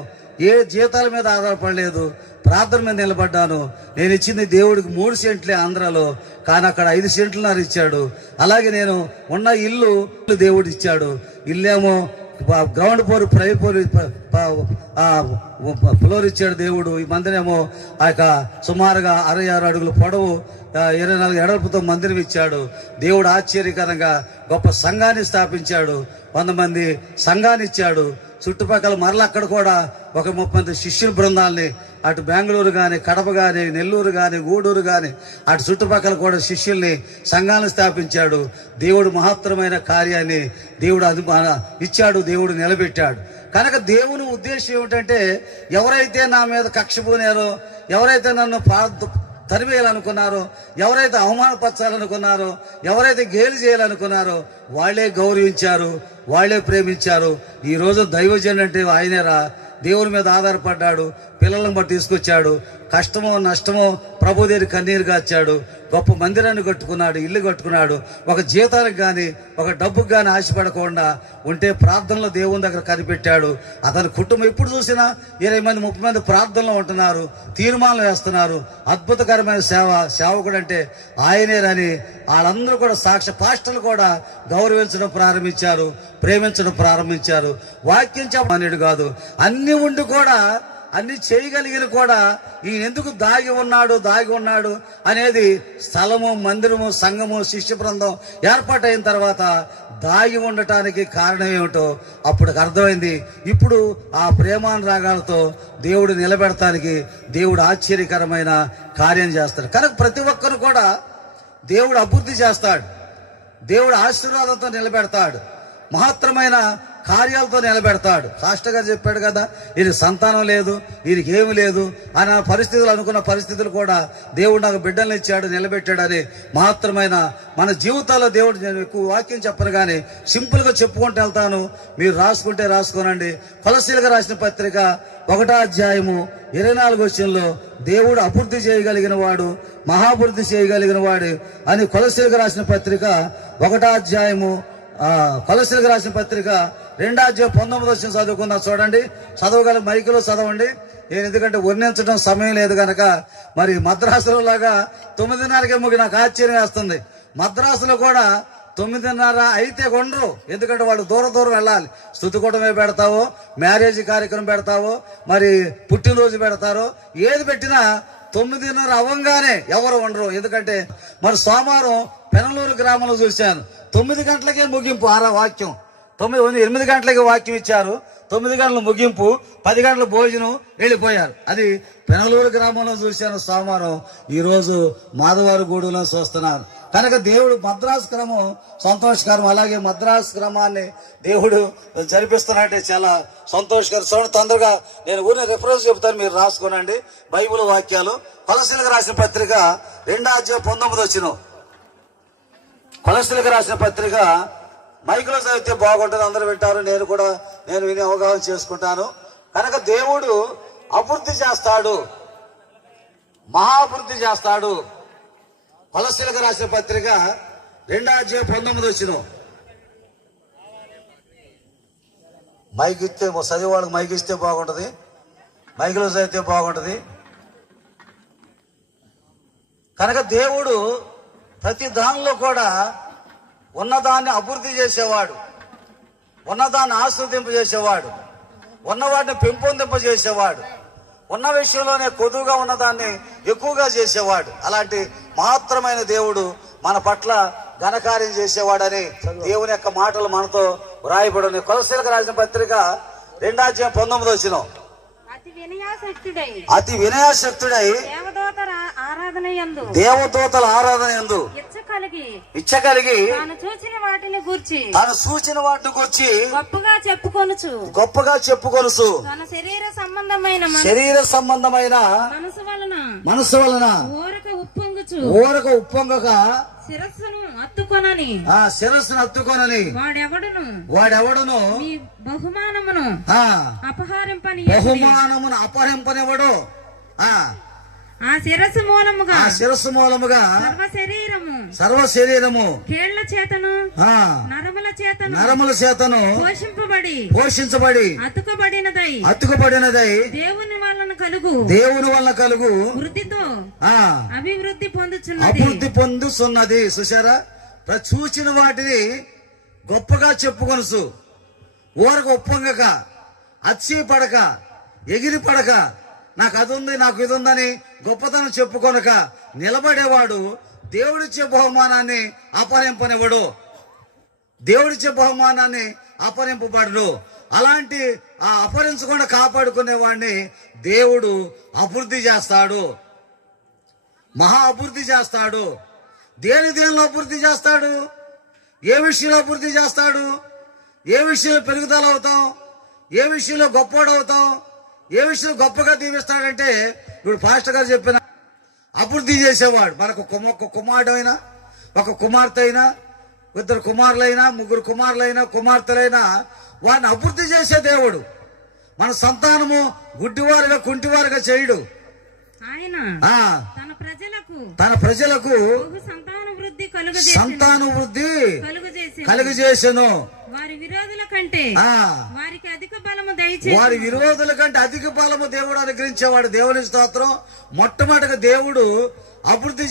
ఏ జీతాల మీద ఆధారపడలేదు, ప్రార్థన మీద నిలబడ్డాను. నేను ఇచ్చింది దేవుడికి 3 సెంట్లే ఆంధ్రాలో, కానీ అక్కడ 5 సెంట్లున్నర ఇచ్చాడు. అలాగే నేను ఉన్న ఇల్లు దేవుడు ఇచ్చాడు. ఇల్లేమో గ్రౌండ్ ఫ్లోర్ ఇచ్చాడు దేవుడు. ఈ మందిరేమో ఆ యొక్క సుమారుగా 66 అడుగుల పొడవు 24 ఎడల్పుతో మందిరం ఇచ్చాడు. దేవుడు ఆశ్చర్యకరంగా గొప్ప సంఘాన్ని స్థాపించాడు. 100 మంది సంఘాన్ని ఇచ్చాడు. చుట్టుపక్కల మరల అక్కడ కూడా ఒక 30 మంది శిష్యుల బృందాలని, అటు బెంగళూరు కానీ, కడప కానీ, నెల్లూరు కానీ, గూడూరు కానీ, అటు చుట్టుపక్కల కూడా శిష్యుల్ని సంఘాలను స్థాపించాడు. దేవుడు మహత్తరమైన కార్యాన్ని దేవుడు ఇచ్చాడు, దేవుడు నిలబెట్టాడు. కనుక దేవుని ఉద్దేశం ఏమిటంటే, ఎవరైతే నా మీద కక్ష పూనారో, ఎవరైతే నన్ను తరివేయాలనుకున్నారో, ఎవరైతే అవమానపరచాలనుకున్నారో, ఎవరైతే గేలి చేయాలనుకున్నారో వాళ్లే గౌరవించారు, వాళ్లే ప్రేమించారు. ఈ రోజు దైవజనుడు అంటే ఆయనేరా. దేవుని మీద ఆధారపడ్డాడు, పిల్లలను బట్టి తీసుకొచ్చాడు. కష్టమో నష్టమో ప్రభు దగ్గర కన్నీరు గార్చాడు. గొప్ప మందిరాన్ని కట్టుకున్నాడు, ఇల్లు కట్టుకున్నాడు. ఒక జీతానికి కానీ, ఒక డబ్బుకు కానీ ఆశపడకుండా ఉంటే ప్రార్థనలో దేవుని దగ్గర కనిపెట్టాడు. అతని కుటుంబం ఎప్పుడు చూసినా 20 మంది 30 మంది ప్రార్థనలో ఉంటున్నారు, తీర్మానాలు వేస్తున్నారు. అద్భుతకరమైన సేవకుడు అంటే ఆయనేనని వాళ్ళందరూ కూడా పాస్టర్లు కూడా గౌరవించడం ప్రారంభించారు, ప్రేమించడం ప్రారంభించారు. వాక్యం చెప్పనేడు కాదు, అన్ని ఉండి కూడా, అన్ని చేయగలిగిన కూడా ఈయన ఎందుకు దాగి ఉన్నాడు అనేది స్థలము, మందిరము, సంఘము, శిష్య బృందం ఏర్పాటైన తర్వాత దాగి ఉండటానికి కారణం ఏమిటో అప్పుడు అర్థమైంది. ఇప్పుడు ఆ ప్రేమానురాగాలతో దేవుడు నిలబెడటానికి దేవుడు ఆశ్చర్యకరమైన కార్యం చేస్తాడు. కనుక ప్రతి ఒక్కరు కూడా దేవుడు అభివృద్ధి చేస్తాడు, దేవుడు ఆశీర్వాదంతో నిలబెడతాడు, మహత్తరమైన కార్యాలతో నిలబెడతాడు. శాస్త్ర గారు చెప్పాడు కదా, ఈయన సంతానం లేదు, ఈయనకి ఏమి లేదు అన్న పరిస్థితులు, అనుకున్న పరిస్థితులు కూడా దేవుడు నాకు బిడ్డలను ఇచ్చాడు, నిలబెట్టాడని మహత్తరమైన మన జీవితాల్లో దేవుడు, నేను ఎక్కువ వాక్యం చెప్పను కానీ సింపుల్గా చెప్పుకుంటూ వెళ్తాను, మీరు రాసుకుంటే రాసుకోనండి. కొలసీలకు రాసిన పత్రిక 1వ అధ్యాయము 24వ వచనంలో దేవుడు అభివృద్ధి చేయగలిగిన వాడు, మహాభివృద్ధి చేయగలిగిన వాడు అని కొలసీలకు రాసిన పత్రిక 1వ అధ్యాయము కొలసీలకు రాసిన పత్రిక 2వ అధ్యాయం 19వ వచనం చదువుకుందాం. చూడండి, చదవగల మైకులో చదవండి. నేను ఎందుకంటే వర్ణించడం సమయం లేదు కనుక, మరి మద్రాసులో లాగా 9:30కే ముగి నాకు ఆశ్చర్యం వేస్తుంది. మద్రాసులో కూడా 9:30 అయితే కొండరు, ఎందుకంటే వాళ్ళు దూరం వెళ్ళాలి. స్తుతికూటమే పెడతావో, మ్యారేజ్ కార్యక్రమం పెడతావో, మరి పుట్టినరోజు పెడతారో, ఏది పెట్టినా 9:30 అవ్వంగానే ఎవరు ఉండరు. ఎందుకంటే మరి సోమవారం పెనలూరు గ్రామంలో చూశాను, 9 గంటలకే ముగింపు. వాక్యం 8 గంటలకి వాక్యం ఇచ్చారు, 9 గంటల ముగింపు, 10 గంటల భోజనం, వెళ్ళిపోయారు. అది పెనలూరు గ్రామంలో చూశాను సోమవారం. ఈరోజు మాధవారిగూడలో చూస్తున్నాను. కనుక దేవుడు మద్రాసు క్రమం సంతోషకరం. అలాగే మద్రాసు క్రమాన్ని దేవుడు జరిపిస్తున్నట్టే చాలా సంతోషకరం. చూడండి, తొందరగా నేను ఊరిని రెఫరెన్స్ చెబుతాను, మీరు రాసుకోనండి బైబిల్ వాక్యాలు. కొలసీలకు రాసిన పత్రిక 2వ అధ్యాయం 19వ వచనం. కొలసీలకు రాసిన పత్రిక మైకులో చదివితే బాగుంటుంది, అందరూ వింటారు, నేను విని అవగాహన చేసుకుంటాను. కనుక దేవుడు అభివృద్ధి చేస్తాడు, మహాభివృద్ధి చేస్తాడు. కొలసీలకు రాసిన పత్రిక 2వ అధ్యాయం 19వ వచనం. మైక్ ఇస్తే చదివే వాళ్ళకి మైక్ ఇస్తే బాగుంటుంది, మైకులో చదివితే బాగుంటుంది. కనుక దేవుడు ప్రతి దానిలో కూడా ఉన్నదాన్ని అభివృద్ధి చేసేవాడు, ఉన్నదాన్ని ఆస్వాదింపజేసేవాడు, ఉన్నవాటిని పెంపొందింపజేసేవాడు, ఉన్న విషయంలోనే కొదువుగా ఉన్నదాన్ని ఎక్కువగా చేసేవాడు. అలాంటి మహత్తరమైన దేవుడు మన పట్ల ఘనకార్యం చేసేవాడని దేవుని యొక్క మాటలు మనతో వ్రాయబడి. కొలసీలకు రాసిన పత్రిక 2వ అధ్యాయం 19వ వచనం. అతి వినయాశక్తుడై దేవదూతల ఆరాధన యందు ఇచ్చ కలిగి తాను చూచిన వాటిని గూర్చి గొప్పగా చెప్పుకొనుచు తన శరీర సంబంధమైన మనసు వలన ఊరక ఉప్పొంగక శిరస్సును అత్తుకొనని వాడెవడును బహుమానమును అపహరింపనివ్వడు. ఆ శిరస్సు మూలముగా సర్వ శరీరము కీళ్ల చేతను నరముల నరముల చేతను పోషించబడి అతుకబడినదై దేవుని వలన కలుగు వృద్ధితో అభివృద్ధి పొందుతున్నది. చూసారా, చూచిన వాటిని గొప్పగా చెప్పుకొనుసు, ఊరకు ఒప్పంగక, అచ్చి పడక, ఎగిరి పడక, నాకు అది ఉంది నాకు ఇది ఉందని గొప్పతనం చెప్పుకొనక నిలబడేవాడు దేవుడిచ్చే బహుమానాన్ని అపహరింపనివ్వడు, దేవుడిచ్చే బహుమానాన్ని అపహరింపబడడు. అలాంటి ఆ అపహరించకుండా కాపాడుకునేవాడిని దేవుడు అభివృద్ధి చేస్తాడు, మహా అభివృద్ధి చేస్తాడు. దేనిలో అభివృద్ధి చేస్తాడు? ఏ విషయంలో అభివృద్ధి చేస్తాడు? ఏ విషయంలో పెరుగుదల అవుతాం? ఏ విషయంలో గొప్పవాడు అవుతాం? ఏ విషయంలో గొప్పగా దీవిస్తాడంటే, ఇప్పుడు పాస్టర్ గారు చెప్పిన అభివృద్ధి చేసేవాడు. మనకు ఒక కుమారుడు అయినా, ఒక కుమార్తె అయినా, ఇద్దరు కుమారులైనా, ముగ్గురు కుమారులైనా, కుమార్తెలైనా వారిని అభివృద్ధి చేసే దేవుడు. మన సంతానము గుడ్డివారుగా కుంటివారుగా చేయడు. తన ప్రజలకు సంతాన వృద్ధి కలుగజేసెను. వారి విరోధుల కంటే అధిక బలము దేవుడు అనుగ్రహించేవాడు. దేవుని స్తోత్రం. మొట్టమొదటిగా దేవుడు అభివృద్ధి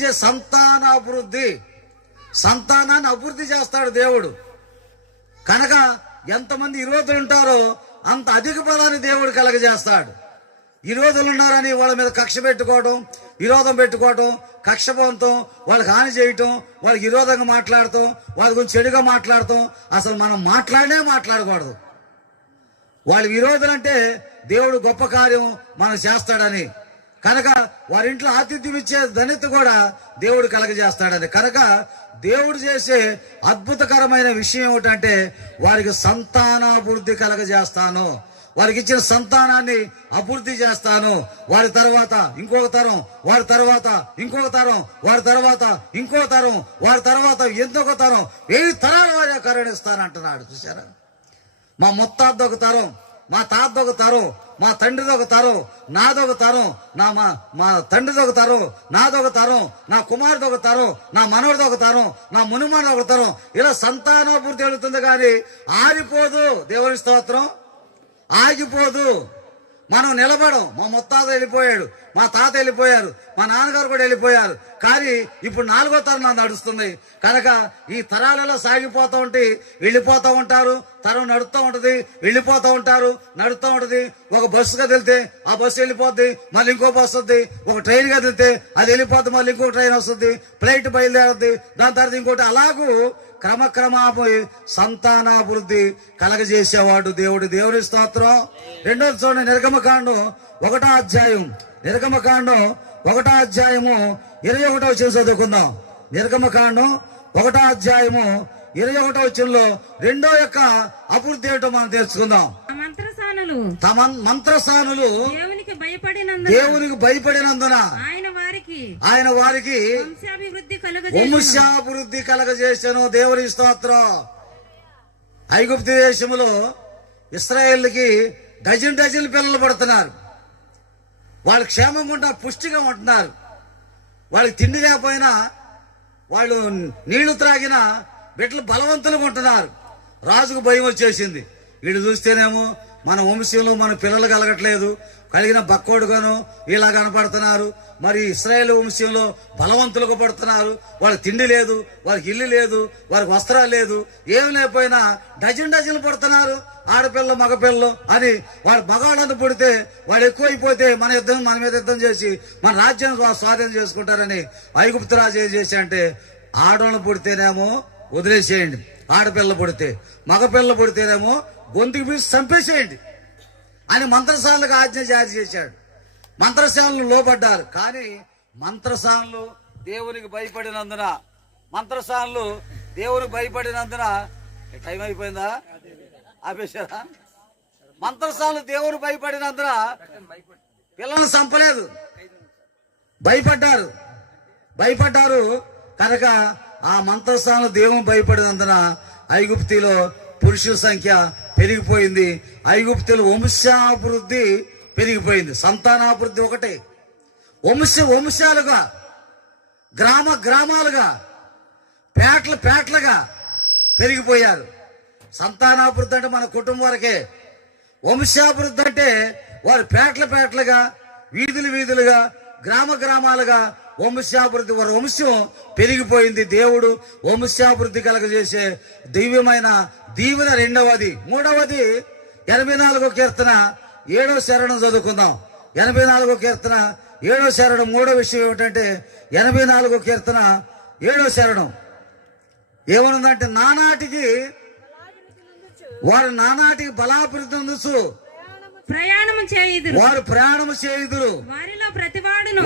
సంతానాన్ని అభివృద్ధి చేస్తాడు దేవుడు. కనుక ఎంతమంది విరోధులు ఉంటారో అంత అధిక బలాన్ని దేవుడు కలగజేస్తాడు. విరోధులు ఉన్నారని వాళ్ళ మీద కక్ష పెట్టుకోవడం, విరోధం పెట్టుకోవడం, కక్షపంతో వాళ్ళకి హాని చేయటం, వాళ్ళకి విరోధంగా మాట్లాడటం, వాళ్ళ గురించి చెడుగా మాట్లాడటం, అసలు మనం మాట్లాడకూడదు. వాళ్ళ విరోధులంటే దేవుడు గొప్ప కార్యం మనం చేస్తాడని, కనుక వారింట్లో ఆతిథ్యం ఇచ్చే ధన్యత కూడా దేవుడు కలగజేస్తాడని. కనుక దేవుడు చేసే అద్భుతకరమైన విషయం ఏమిటంటే, వారికి సంతానాభివృద్ధి కలగజేస్తాను, వారికి ఇచ్చిన సంతానాన్ని అభివృద్ధి చేస్తాను. వారి తర్వాత ఇంకొక తరం, వారి తర్వాత ఇంకొక తరం, వారి తర్వాత ఇంకో తరం, వారి తర్వాత ఎంతొక తరం, 1000 తరాల వారి కరుణిస్తానంటున్నాడు. చూసారా, మా ముత్తాత ఒక తరం, మా తాత ఒక తరం, మా తండ్రిది ఒక తరం, నాదొక తరం, మా తండ్రిది ఒక తరం, నాదొక తరం, నా కుమారుడు ఒక తరం, నా మనవడిది ఒక తరం, నా మునుమనుడు ఒక తరం, ఇలా సంతానాభివృద్ధి వెళుతుంది కానీ ఆరిపోదు. దేవుని స్తోత్రం. ఆగిపోదు. మనం నిలబడం. మా ముత్తాత వెళ్ళిపోయాడు, మా తాత వెళ్ళిపోయారు, మా నాన్నగారు కూడా వెళ్ళిపోయారు, కానీ ఇప్పుడు 4వ తరం నడుస్తుంది. కనుక ఈ తరాలలో సాగిపోతూ ఉంటే వెళ్ళిపోతూ ఉంటారు, తరం నడుస్తూ ఉంటుంది, వెళ్ళిపోతూ ఉంటారు, నడుస్తూ ఉంటుంది. ఒక బస్సుగా వెళ్తే ఆ బస్సు వెళ్ళిపోద్ది, మళ్ళీ ఇంకో బస్సు వస్తుంది. ఒక ట్రైన్గా వెళ్తే అది వెళ్ళిపోద్ది, మళ్ళీ ఇంకో ట్రైన్ వస్తుంది, ఫ్లైట్ బయలుదేరుద్ది, దాని తర్వాత ఇంకోటి. అలాగూ క్రమక్రమాపోయి సంతానాభివృద్ధి కలగజేసేవాడు దేవుడు. దేవుని స్తోత్రం. రెండోది చూడండి, నిర్గమకాండం 1వ అధ్యాయం 21వ చదువుకుందాం. నిర్గమకాండం 1వ అధ్యాయము 21వ వచనంలో రెండో యొక్క అభివృద్ధి ఏంటో మనం తెలుసుకుందాం. మంత్రసానులు దేవునికి భయపడినందున ఆయన వారికి వంశాభివృద్ధి కలగజేసెను. దేవుని స్తోత్రం. ఐగుప్తు దేశంలో ఇశ్రాయేలుకి డజన్ పిల్లలు పడుతున్నారు. వాళ్ళు క్షేమంగా ఉంటారు, పుష్టిగా ఉంటున్నారు. వాళ్ళకి తిండి లేకపోయినా, వాళ్ళు నీళ్లు త్రాగినా బిడ్డలు బలవంతులుగా ఉంటున్నారు. రాజుకు భయం వచ్చేసింది. వీడు చూస్తేనేమో మన వంశంలో మన పిల్లలు కలగట్లేదు, కలిగిన బక్కోడుగాను ఇలా కనపడుతున్నారు. మరి ఇశ్రాయేలు వంశంలో బలవంతులుగా పడుతున్నారు. వాళ్ళకి తిండి లేదు, వారికి ఇల్లు లేదు, వారికి వస్త్రాలు లేదు, ఏం లేకపోయినా డజన్ పడుతున్నారు. ఆడపిల్లలు మగపిల్లలు అని వాడు మగాళ్ళను పుడితే వాళ్ళు ఎక్కువైపోతే మన మీద యుద్ధం చేసి మన రాజ్యాన్ని స్వాధీనం చేసుకుంటారని ఐగుప్తు రాజు ఏం చేసి అంటే, ఆడవాళ్ళు పుడితేనేమో వదిలేసేయండి, ఆడపిల్లలు పుడితే, మగపిల్లలు పుడితేనేమో గొంతుకు పీసి చంపేసేయండి అని మంత్రసానులకు ఆజ్ఞ జారీ చేశాడు. మంత్రసానులు లోబడ్డారు. కానీ మంత్రసానులు దేవునికి భయపడినందున టైం అయిపోయిందా? ఆపేశారా? మంత్రసానులు దేవుని భయపడినందున పిల్లల్ని చంపలేదు, భయపడ్డారు. కనుక ఆ మంత్రసానులు దేవుని భయపడినందున ఐగుప్తిలో పురుషుల సంఖ్య పెరిగిపోయింది. ఐగుప్తుల వంశాభివృద్ధి పెరిగిపోయింది. సంతానాభివృద్ధి ఒకటే, వంశాలుగా, గ్రామాలుగా, పేట్లుగా పెరిగిపోయారు. సంతానాభివృద్ధి అంటే మన కుటుంబం వరకే. వంశాభివృద్ధి అంటే వారు పేటలుగా, వీధులుగా, గ్రామాలుగా వంశాభివృద్ధి, వారి వంశం పెరిగిపోయింది. దేవుడు వంశాభివృద్ధి కలగజేసే దివ్యమైన దీవెన రెండవది. మూడవది 84వ కీర్తన 7వ శరణం చదువుకుందాం. 84వ కీర్తన 7వ శరణం. మూడో విషయం ఏమిటంటే 84వ కీర్తన 7వ శరణం ఏమనుందంటే, వారు నానాటికి బలాభివృద్ధి అందుచు వారు ప్రయాణము చేయుదురు.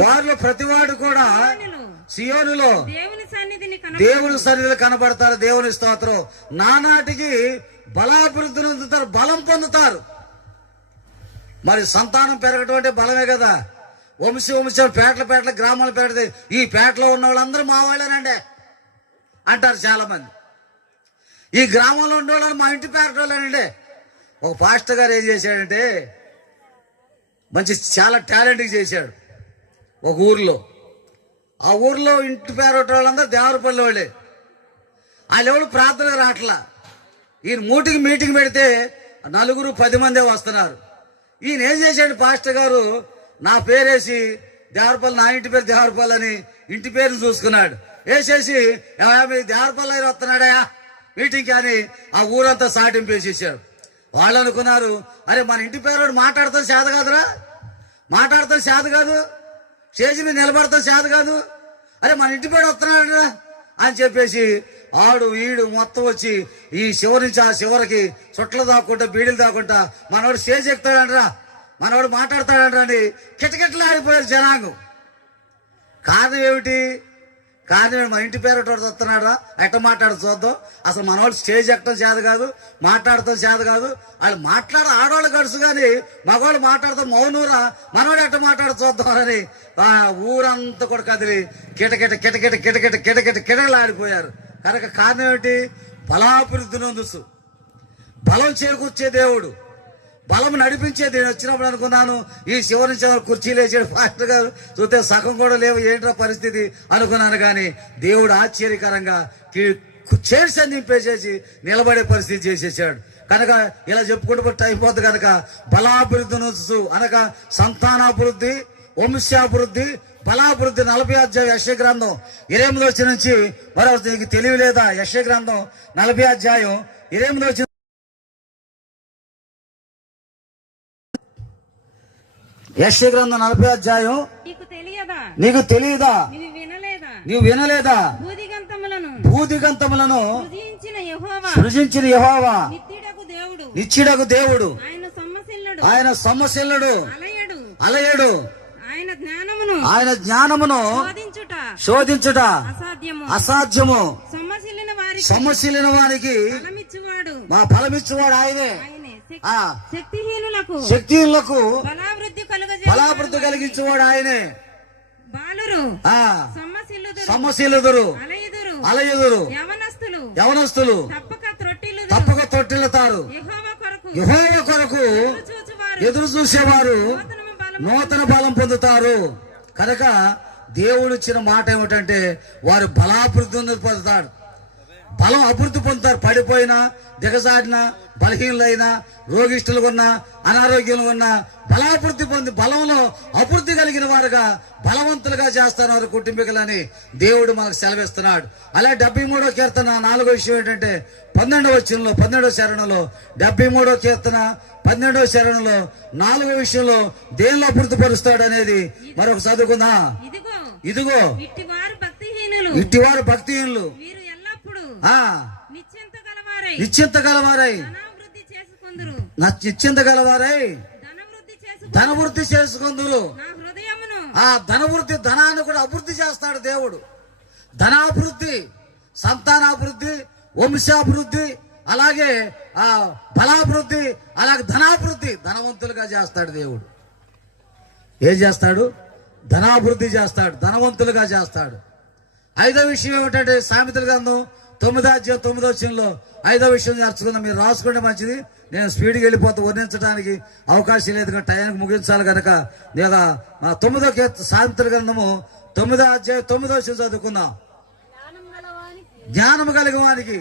వారిలో ప్రతివాడు కూడా సియోనులో దేవుని సన్నిధిని కనబడతారు. దేవుని స్తోత్రం. నానాటికి బలాభివృద్ధిని పొందుతారు, బలం పొందుతారు. మరి సంతానం పెరగటం అంటే బలమే కదా. వంశం పేటల గ్రామాలు పెడితే ఈ పేటలో ఉన్న వాళ్ళందరూ మా వాళ్ళేనండి అంటారు చాలా మంది. ఈ గ్రామంలో ఉండేవాళ్ళని మా ఇంటి పేటలోనండి. ఒక పాస్టర్ గారు ఏం చేశాడంటే, చాలా టాలెంట్గా చేశాడు. ఒక ఊర్లో, ఆ ఊర్లో ఇంటి పేరట వాళ్ళందరూ దేవరపల్లి వాళ్ళే. వాళ్ళు ఎవరు ప్రార్థనకు రావట్లా. ఈయన మీటింగ్ పెడితే 9-10 మందే వస్తున్నారు. ఈయన ఏం చేశాడు పాస్టర్ గారు, నా పేరేసి దేవరపల్లి, నా ఇంటి పేరు దేవరపల్లి అని ఇంటి పేరుని చూసుకున్నాడు. వేసేసి దేవరపల్లి గారు వస్తున్నాడా మీటింగ్ అని ఆ ఊరంతా సాటింపు వేసేసాడు. వాళ్ళు అనుకున్నారు, అరే మన ఇంటి పేరు మాట్లాడతాం చేత కాదురా, మాట్లాడతాం చేత కాదు, స్టేజ్ మీద నిలబడతాం చేత కాదు, అరే మన ఇంటి పేరు వస్తున్నాడు అని చెప్పేసి ఆడు ఈడు మొత్తం వచ్చి ఈ చివరి నుంచి ఆ చివరికి చుట్టలు దాక్కుంటా, బీడీలు దాక్కుంటా మనవాడు స్టేజ్ ఎక్కుతాడంటరా, మనవాడు మాట్లాడతాడంటరా అని కిటకిటలు ఆడిపోయారు జనాంగం. కారణం ఏమిటి? కారణం మన ఇంటి పేరు వస్తున్నాడా, ఎట్ట మాట్లాడ చూద్దాం. అసలు మనవాళ్ళు స్టేజ్ ఎక్కడం చేత కాదు, మాట్లాడటం చేత కాదు. వాళ్ళు ఆడవాళ్ళు గడుసు కానీ మగవాళ్ళు మాట్లాడతాం మౌనూరా, మనవాడు ఎట్ట మాట్లాడ చూద్దాం అని ఆ ఊరంతా కూడా కదిలి కిటకిటలు ఆడిపోయారు. కనుక కారణం ఏమిటి? బలాభివృద్ధి నందుసు, బలం చేకూర్చే దేవుడు, బలం నడిపించేది. నేను వచ్చినప్పుడు అనుకున్నాను ఈ శివరి కుర్చీలు వేసాడు పాస్టర్ గారు, చూస్తే సగం కూడా లేవు, ఏంట్రా పరిస్థితి అనుకున్నాను. కానీ దేవుడు ఆశ్చర్యకరంగా చేసి నింపేసేసి నిలబడే పరిస్థితి చేసేసాడు. కనుక ఇలా చెప్పుకుంటూ టైం పోతుంది. కనుక బలాభివృద్ధి అనగా సంతానాభివృద్ధి, వంశాభివృద్ధి, బలాభివృద్ధి. 40వ అధ్యాయం యెషయా గ్రంథం 28వ వచనం నుంచి మరో నీకు తెలివి లేదా? యెషయా గ్రంథం 40వ అధ్యాయం 28వ వచనం. యెషయా గ్రంథం 40వ అధ్యాయం. నీకు తెలియదా? నీవు వినలేదా? భూదిగంతములను సృజించిన యెహోవా నిత్యుడగు దేవుడు, ఆయన సొమ్మసిల్లుడు, అలయడు. ఆయన జ్ఞానమును శోధించుట అసాధ్యము. సొమ్మసిల్లిన వారికి మా ఫలమిచ్చువాడు ఆయనే. శక్తిహీనులకు బలాభివృద్ధి కలిగించేవాడు ఆయనే. సొమ్మసిల్లుదురు, అలయుదురు, యవనస్తులు తప్పక తొట్టిల్లుతారు. యెహోవా కొరకు ఎదురు చూసేవారు నూతన బలం పొందుతారు. కనుక దేవుడు ఇచ్చిన మాట ఏమిటంటే, వారు బలాభివృద్ధి పొందుతాడు, బలం అభివృద్ధి పొందుతారు. పడిపోయినా, దిగజాడినా, బలహీనులైనా, రోగిష్ఠులు ఉన్నా, అనారోగ్యంలో ఉన్నా బలాభివృద్ధి పొంది బలంలో అభివృద్ధి కలిగిన వారుగా బలవంతులుగా చేస్తారు వారి కుటుంబీకులని దేవుడు మనకు సెలవిస్తున్నాడు. అలా 73వ కీర్తన 4వ విషయం ఏంటంటే 12వ వచనంలో 12వ శరణంలో 73వ కీర్తన 12వ శరణంలో 4వ విషయంలో దేవుని అభివృద్ధి పరుస్తాడు అనేది మరొక చదువుకుందా. ఇదిగో ఇట్టివారు భక్తిహీనులు నిశ్చింత గలవారై ధనవృద్ధి చేసుకుందురు. ఆ ధనాన్ని కూడా అభివృద్ధి చేస్తాడు దేవుడు. ధనాభివృద్ధి, సంతానాభివృద్ధి, వంశాభివృద్ధి, అలాగే ఆ బలాభివృద్ధి, అలాగే ధనాభివృద్ధి, ధనవంతులుగా చేస్తాడు దేవుడు. ఏం చేస్తాడు? ధనాభివృద్ధి చేస్తాడు, ధనవంతులుగా చేస్తాడు. 5వ విషయం ఏమిటంటే సామెతల గ్రంథం 9వ అధ్యాయం 9వ వచనంలో 5వ విషయం నేర్చుకుందాం. మీరు రాసుకుంటే మంచిది. నేను స్పీడ్కి వెళ్ళిపోతే వర్ణించడానికి అవకాశం లేదు, టైంకి ముగించాలి కనుక. నేను 9వ సామెతల గ్రంథము 9వ అధ్యాయం 9వ వచనం చదువుకుందాం. జ్ఞానము కలిగిన వానికి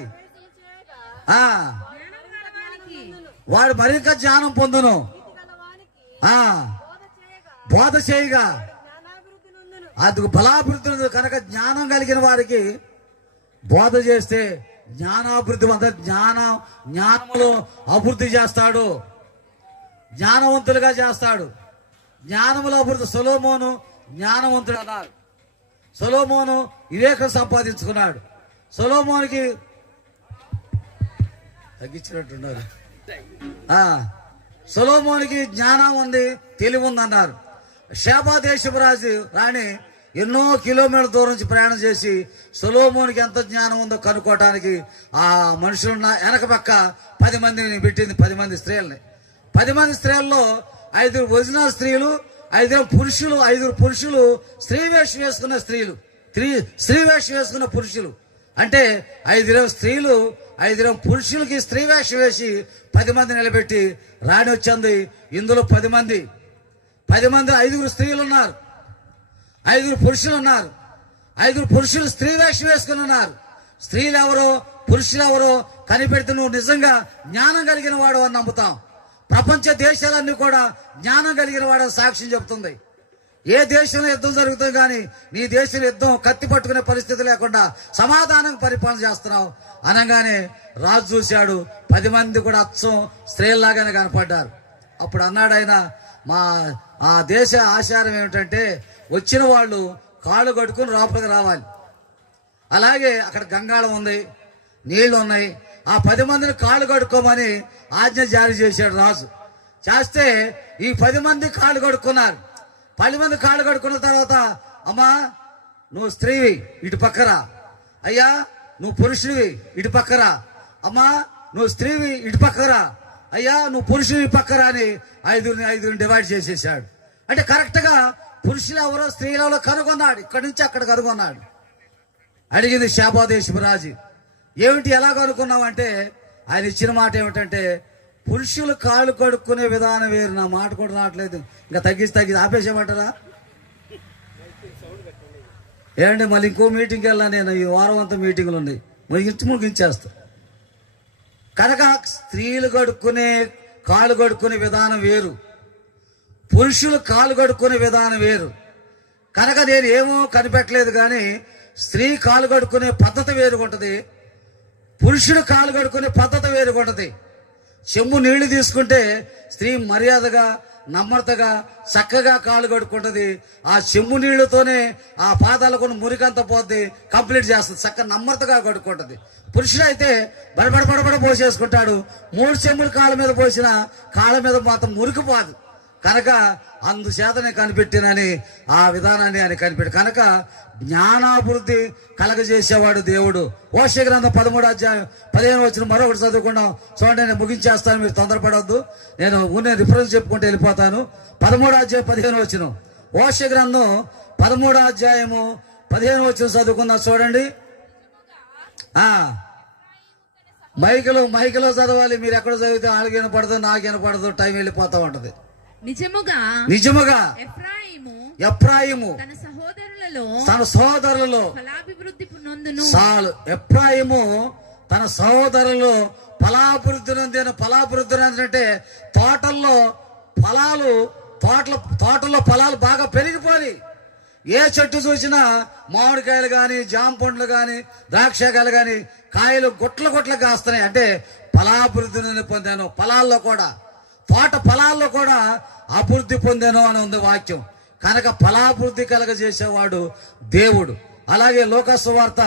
వాడు మరింక జ్ఞానం పొందును. ఆ బోధ చేయగా అందుకు బలాభివృద్ధి కనుక జ్ఞానం కలిగిన వారికి బోధ చేస్తే జ్ఞానాభివృద్ధి జ్ఞానములో అభివృద్ధి చేస్తాడు, జ్ఞానవంతులుగా చేస్తాడు. జ్ఞానములో అభివృద్ధి. సొలొమోను జ్ఞానవంతుడు అన్నారు. సొలొమోను వివేకం సంపాదించుకున్నాడు. సొలొమోనుకి తగ్గించినట్టున్నారు. సొలొమోనుకి జ్ఞానం ఉంది, తెలివి ఉంది అన్నారు. షేబా దేశపు రాణి ఎన్నో కిలోమీటర్ల దూరం నుంచి ప్రయాణం చేసి సొలొమోనుకి ఎంత జ్ఞానం ఉందో కనుక్కోవటానికి ఆ మనుషులున్న వెనక పక్క 10 మందిని పెట్టింది. 10 మంది స్త్రీలని. 10 మంది స్త్రీల్లో 5 ఒరిజినల్ స్త్రీలు, 5 పురుషులు. 5 పురుషులు స్త్రీ వేషం వేసుకున్న స్త్రీలు, స్త్రీ వేషం వేసుకున్న పురుషులు. అంటే 5 స్త్రీలు, 5 పురుషులకి స్త్రీ వేషం వేసి 10 మంది నిలబెట్టి రాణి వచ్చింది. ఇందులో 10 మంది 5 స్త్రీలు ఉన్నారు, 5 పురుషులు ఉన్నారు. 5 పురుషులు స్త్రీ వేషం వేసుకుని ఉన్నారు. స్త్రీలు ఎవరో పురుషులు ఎవరో కనిపెడితే నువ్వు నిజంగా జ్ఞానం కలిగిన వాడు అని నమ్ముతాం. ప్రపంచ దేశాలన్నీ కూడా జ్ఞానం కలిగిన వాడు సాక్ష్యం చెబుతుంది. ఏ దేశంలో యుద్ధం జరుగుతుంది కానీ నీ దేశంలో యుద్ధం కత్తి పట్టుకునే పరిస్థితి లేకుండా సమాధానం పరిపాలన చేస్తున్నావు అనగానే రాజు చూశాడు. 10 మంది కూడా అచ్చం స్త్రీల్లాగానే కనపడ్డారు. అప్పుడు అన్నాడు ఆయన, ఆ దేశ ఆచారం ఏమిటంటే వచ్చిన వాళ్ళు కాళ్ళు కట్టుకుని లోపలికి రావాలి. అలాగే అక్కడ గంగాళం ఉంది, నీళ్లు ఉన్నాయి. ఆ 10 మందిని కాళ్ళు కడుక్కోమని ఆజ్ఞ జారీ చేశాడు రాజు. చేస్తే ఈ 10 మంది కాళ్ళు కడుక్కున్నారు. 10 మంది కాళ్ళు కడుక్కున్న తర్వాత, అమ్మా నువ్వు స్త్రీవి ఇటు పక్కరా, అయ్యా నువ్వు పురుషుడివి ఇటు పక్కరా, అమ్మా నువ్వు స్త్రీవి ఇటు పక్కరా, అయ్యా నువ్వు పురుషుడి పక్కరా అని 5 డివైడ్ చేసేసాడు. అంటే కరెక్ట్ గా పురుషులు ఎవరో స్త్రీలు ఎవరో కనుగొన్నాడు. ఇక్కడి నుంచి అక్కడ కనుగొన్నాడు. అడిగింది షేబా దేశపు రాజు, ఏమిటి ఎలా కనుక్కున్నావు అంటే ఆయన ఇచ్చిన మాట ఏమిటంటే పురుషులు కాళ్ళు కడుక్కునే విధానం వేరు. నా మాట కూడా రావట్లేదు, ఇంకా తగ్గిసి ఆపేసేమంటారా? ఏమంటే మళ్ళీ ఇంకో మీటింగ్కి వెళ్ళా. నేను ఈ వారం అంతా మీటింగులు ఉన్నాయి, ముగించేస్తా. కనుక స్త్రీలు కాళ్ళు కడుక్కునే విధానం వేరు, పురుషులు కాళ్ళు కడుక్కునే విధానం వేరు. కనుక నేను ఏమో కనిపెట్టలేదు కానీ స్త్రీ కాళ్ళు కడుక్కునే పద్ధతి వేరుగుంటది, పురుషుడు కాళ్ళు కడుక్కునే పద్ధతి వేరుగుంటది. చెంబు నీళ్లు తీసుకుంటే స్త్రీ మర్యాదగా నమ్రతగా చక్కగా కాళ్ళు కడుక్కుంటది. ఆ చెంబు నీళ్లతోనే ఆ పాదాలకు మురికంతా పోద్ది, కంప్లీట్ చేస్తుంది, చక్కగా నమ్రతగా కడుక్కుంటది. పురుషుడు అయితే బడబడ పోసేసుకుంటాడు. 3 చెంబులు కాళ్ళ మీద పోసిన కాళ్ళ మీద మాత్రం మురికిపోదు. కనుక అందుచేతనే కనిపెట్టినని ఆ విధానాన్ని ఆయన కనిపెట్టి కనుక జ్ఞానాభివృద్ధి కలగజేసేవాడు దేవుడు. హోషేయ గ్రంథం 13వ అధ్యాయం 15వ వచనం మరొకటి చదువుకున్నాం. చూడండి, నేను ముగించేస్తాను, మీరు తొందరపడవద్దు. నేను ఊనే రిఫరెన్స్ చెప్పుకుంటూ వెళ్ళిపోతాను. 13వ అధ్యాయం 15వ వచనం, హోషేయ గ్రంథం 13వ అధ్యాయము 15వ వచనం చదువుకుందాం. చూడండి, మైకిలో చదవాలి. మీరు ఎక్కడ చదివితే వాళ్ళకి వినపడదు, నాకు వినపడదు, టైం వెళ్ళిపోతా ఉంటది. నిజముగా ఎఫ్రాయిము తన సహోదరులలో చాలు. ఎఫ్రాయిము తన సహోదరులు ఫలాభివృద్ధి నొందిన అంటే తోటల్లో ఫలాలు బాగా పెరిగిపోయి ఏ చెట్టు చూసినా మామిడికాయలు కానీ జామ పండ్లు కానీ ద్రాక్షకాయలు కానీ కాయలు గుట్ల కాస్తున్నాయి. అంటే ఫలాభివృద్ధి పొందాను. తోట ఫలాల్లో కూడా అభివృద్ధి పొందాను అని ఉంది వాక్యం. కనుక ఫలాభివృద్ధి కలగజేసేవాడు దేవుడు. అలాగే లోకసువార్త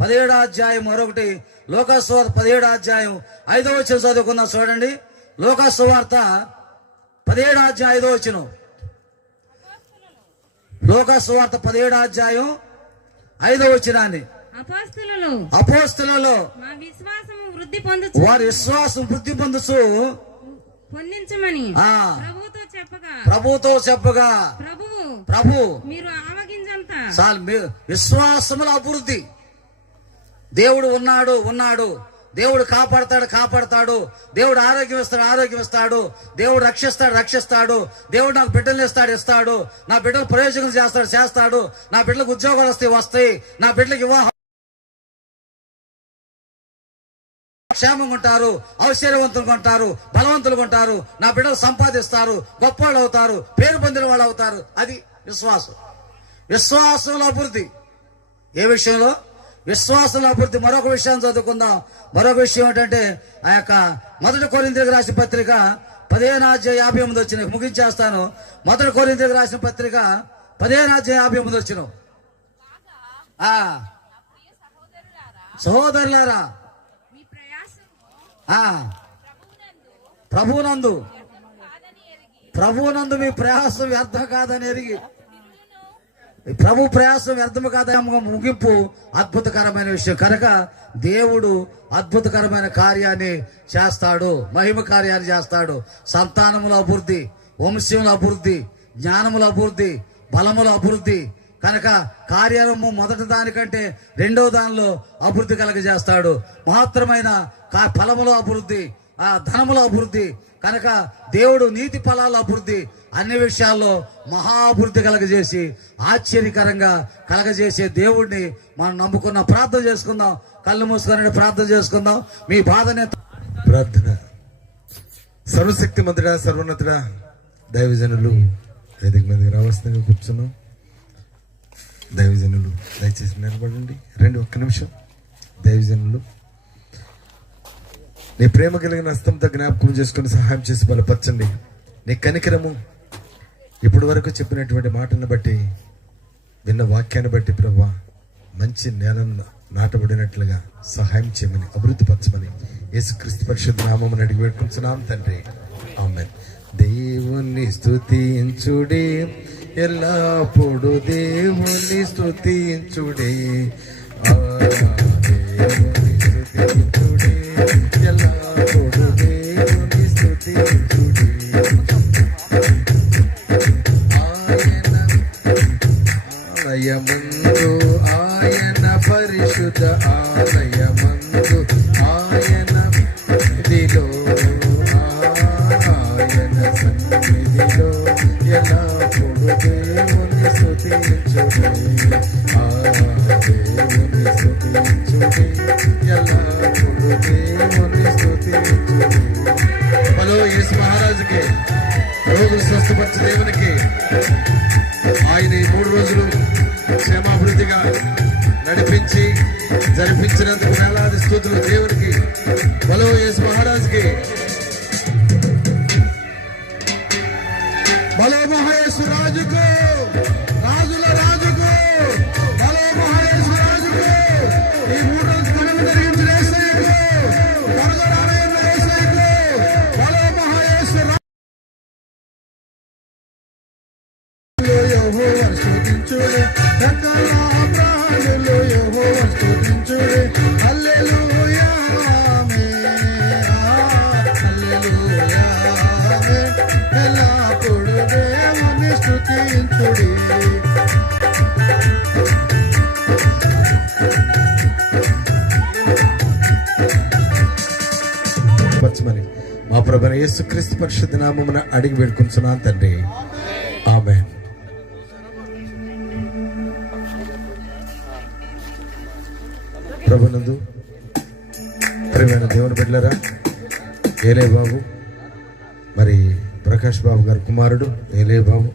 17వ అధ్యాయం మరొకటి, లోకసువార్త 17వ అధ్యాయం 5వ వచనం చదువుకుందాం. చూడండి, లోకసువార్త 17వ అధ్యాయం 5వ వచనం. లోకసువార్త 17వ అధ్యాయం 5వ వచనాన్ని, అపోస్తలులలో వారి విశ్వాసం వృద్ధి పొందుచు ప్రభుతో చెప్పగా ప్రభు విశ్వాసముల అభివృద్ధి. దేవుడు ఉన్నాడు, దేవుడు కాపాడతాడు, దేవుడు ఆరోగ్యం ఇస్తాడు, దేవుడు రక్షిస్తాడు, దేవుడు నాకు బిడ్డలు ఇస్తాడు, నా బిడ్డలు ప్రయోజనం చేస్తాడు, నా బిడ్డలకు ఉద్యోగాలు వస్తాయి, నా బిడ్డలకు వివాహం క్షేమంగా ఉంటారు, ఐశ్వర్యవంతులుగా ఉంటారు, బలవంతులుగా ఉంటారు, నా బిడ్డలు సంపాదిస్తారు, గొప్ప వాళ్ళు అవుతారు, పేరు పొందిన వాళ్ళు అవుతారు. అది విశ్వాసం. విశ్వాసంలో అభివృద్ధి. ఏ విషయంలో? విశ్వాసంలో అభివృద్ధి. మరొక విషయాన్ని చదువుకుందాం. మరొక విషయం ఏంటంటే ఆ యొక్క 1 కొరింథీయులకు రాసిన పత్రిక 15:58 వచ్చిన ముగించేస్తాను. 1 కొరింథీయులకు రాసిన పత్రిక 15:58 వచ్చిన సహోదరులారా, ప్రభువునందు మీ ప్రయాసం వ్యర్థం కాదని ఎరిగి. ప్రభు ప్రయాసం వ్యర్థము కాదని ముగింపు అద్భుతకరమైన విషయం. కనుక దేవుడు అద్భుతకరమైన కార్యాన్ని చేస్తాడు, మహిమ కార్యాన్ని చేస్తాడు. సంతానముల అభివృద్ధి, వంశముల అభివృద్ధి, జ్ఞానముల అభివృద్ధి, బలముల అభివృద్ధి. కనుక కార్యము మొదటి దానికంటే రెండవ దానిలో అభివృద్ధి కలగజేస్తాడు. మహత్తరమైన ఫలముల అభివృద్ధి, ధనముల అభివృద్ధి. కనుక దేవుడు నీతి ఫలాల అభివృద్ధి, అన్ని విషయాల్లో మహాభివృద్ధి కలగజేసి ఆశ్చర్యకరంగా కలగజేసే దేవుడిని మనం నమ్ముకున్నాం. ప్రార్థన చేసుకుందాం. కళ్ళు మూసుకొని ప్రార్థన చేసుకుందాం. మీ బాధనే ప్రార్థన. సర్వశక్తి మంతుడా, సర్వోన్నతుడా, దైవజనులు వేదిక మీదకి రావాల్సిందిగా కూర్చున్నాం. దైవజనులు దయచేసి నిలబడండి. ఒక్క నిమిషం. దైవజనులు నీ ప్రేమ కలిగిన హస్తంతో జ్ఞాపకం చేసుకుని సహాయం చేసి బలపరచండి. నీ కనికరము ఇప్పటి వరకు చెప్పినటువంటి మాటలను బట్టి, విన్న వాక్యాన్ని బట్టి ప్రభువా, మంచి నేలను నాటబడినట్లుగా సహాయం చేయమని, అభివృద్ధి పరచమని యేసుక్రీస్తు పరిశుద్ధ నామమున అడిగి వేడుకుంటున్నాం తండ్రి. ఆమేన్. దేవుని స్తుతించుడి, ఎల్లప్పుడు దేవుని స్తుతించుడి, దేవుని స్తుతించుడి, ఎల్లప్పుడు దేవుని స్తుతించుడి. ఆలయమందు ఆయన పరిశుద్ధ ఆలయమందు ఆయన దిలో ఆయన సన్నిధిలో ఎల్లప్పుడు దేవుని స్తుతించుడి, దేవుని స్తుతించుడి, ఎల్లప్పుడు దేవుని స్తుతించుడి. హలో యేసు మహారాజుకి, రోగులు స్వస్థపరిచే దేవునికి, ఆయన ఈ 3 రోజులు క్షేమాభివృద్ధిగా నడిపించి జరిపించినందుకు వేలాది స్తుతులు దేవునికి. హలో యేసు మహారాజుకి, బలో మహేశ్వర రాజుకు, రాజుల రాజుకు, బలో మహేశ్వర రాజుకు, ఈ 3 రోజులు కనుక జరిగించిన యేసయ్యకు, త్వరగా రానున్న యేసయ్యకు, బలో మహేశ్వర యెహోవా స్తుతించుడి, సకల ప్రాణులు యెహోవా స్తుతించుడి. హల్లెలూయా ఆమేన్, హల్లెలూయా ఆమేన్. ఎల్లప్పుడు దేవుని స్తుతించుడి. పరచమని మా ప్రభువైన యేసుక్రీస్తు పరిశుద్ధ నామమున అడిగి వేడుకుంటున్నాను తండ్రి. ఆమేన్. ప్రభునందు ప్రియమైన దేవుని బిడ్డలారా, ఏలే బాబు, మరి ప్రకాష్ బాబు గారి కుమారుడు ఏలే బాబు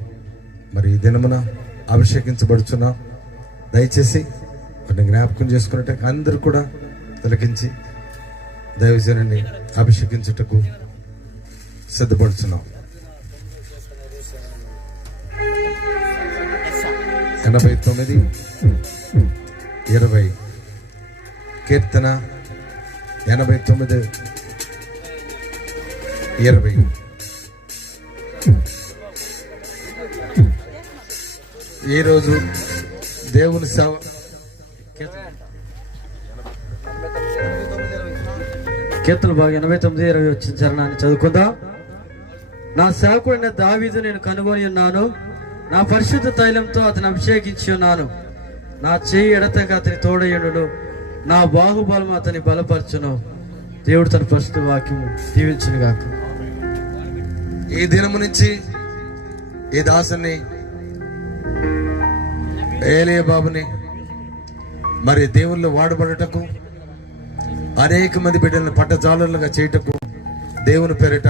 మరి ఈ దినమున అభిషేకించబడుచున్నాం. దయచేసి వాటిని జ్ఞాపకం చేసుకున్నట్టు అందరూ కూడా తిలకించి దైవజనుని అభిషేకించుటకు సిద్ధపడుచున్నాం. 89:20 కీర్తన 89:20. ఈరోజు దేవుని సేవ కీర్తన భాగం 89:20 వచ్చిన చరణాన్ని చదువుకుందాం. నా సేవకుడైన దావీదు నేను కనుగొని ఉన్నాను, నా పరిశుద్ధ తైలంతో అతను అభిషేకించి ఉన్నాను. నా చేయి ఎడతగా అతని తోడయుడు, నా బాహుబలం అతని బలపరచును. దేవుడు తన పరిశుద్ధ వాక్యము దీవించును గాక. ఈ దినము నుంచి ఈ దాసుని ఏలియా బాబుని మరి దేవుళ్ళు వాడబడటకు అనేక మంది బిడ్డలను పట్టజాలులుగా చేయటకు దేవుని పేరిట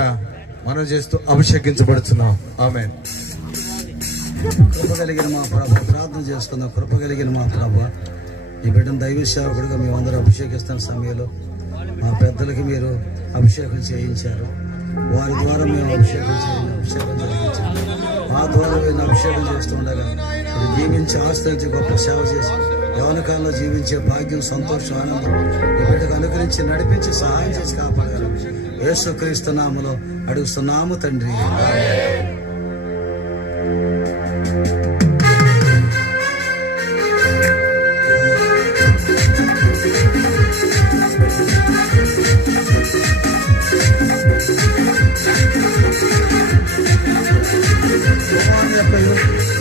మనం చేస్తూ అభిషేకించబడుతున్నాం. ఆమేన్. కృప కలిగిన మా ప్రభు, ప్రార్థన చేసుకుందాం. కృప కలిగిన మా ప్రభు, ఈ బిడ్డను దైవ సేవకుడిగా మేమందరూ అభిషేకిస్తున్న సమయంలో మా పెద్దలకి మీరు అభిషేకం చేయించారు. వారి ద్వారా మేము అభిషేకం జరిగించారు. మా ద్వారా మేము అభిషేకం చేస్తుండగా ఇది జీవించి ఆశ్రయించి గొప్ప సేవ చేసి యవనకాలంలో జీవించే భాగ్యం, సంతోషం, ఆనందం ఈ బిడ్డకు అనుకరించి నడిపించి సహాయం చేసి కాపాడగలం. యేసుక్రీస్తు నామములో అడుగుతున్నాము తండ్రి.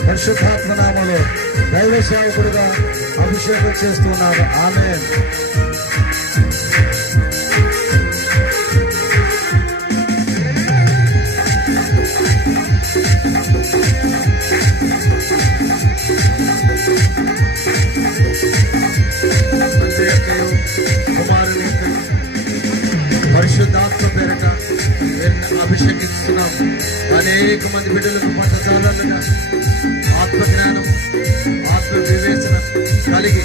పరిశుద్ధాత్మ నామములో దైవ సేవకుడిగా అభిషేకం చేస్తున్నారు. ఆమేన్. కుమారుని పరిశుద్ధాత్మ పేరిట అభిషేకిస్తున్నాం. అనేక మంది బిడ్డలకు పట్టజాలులుగా ఆత్మజ్ఞానం, ఆత్మ వివేచన కలిగి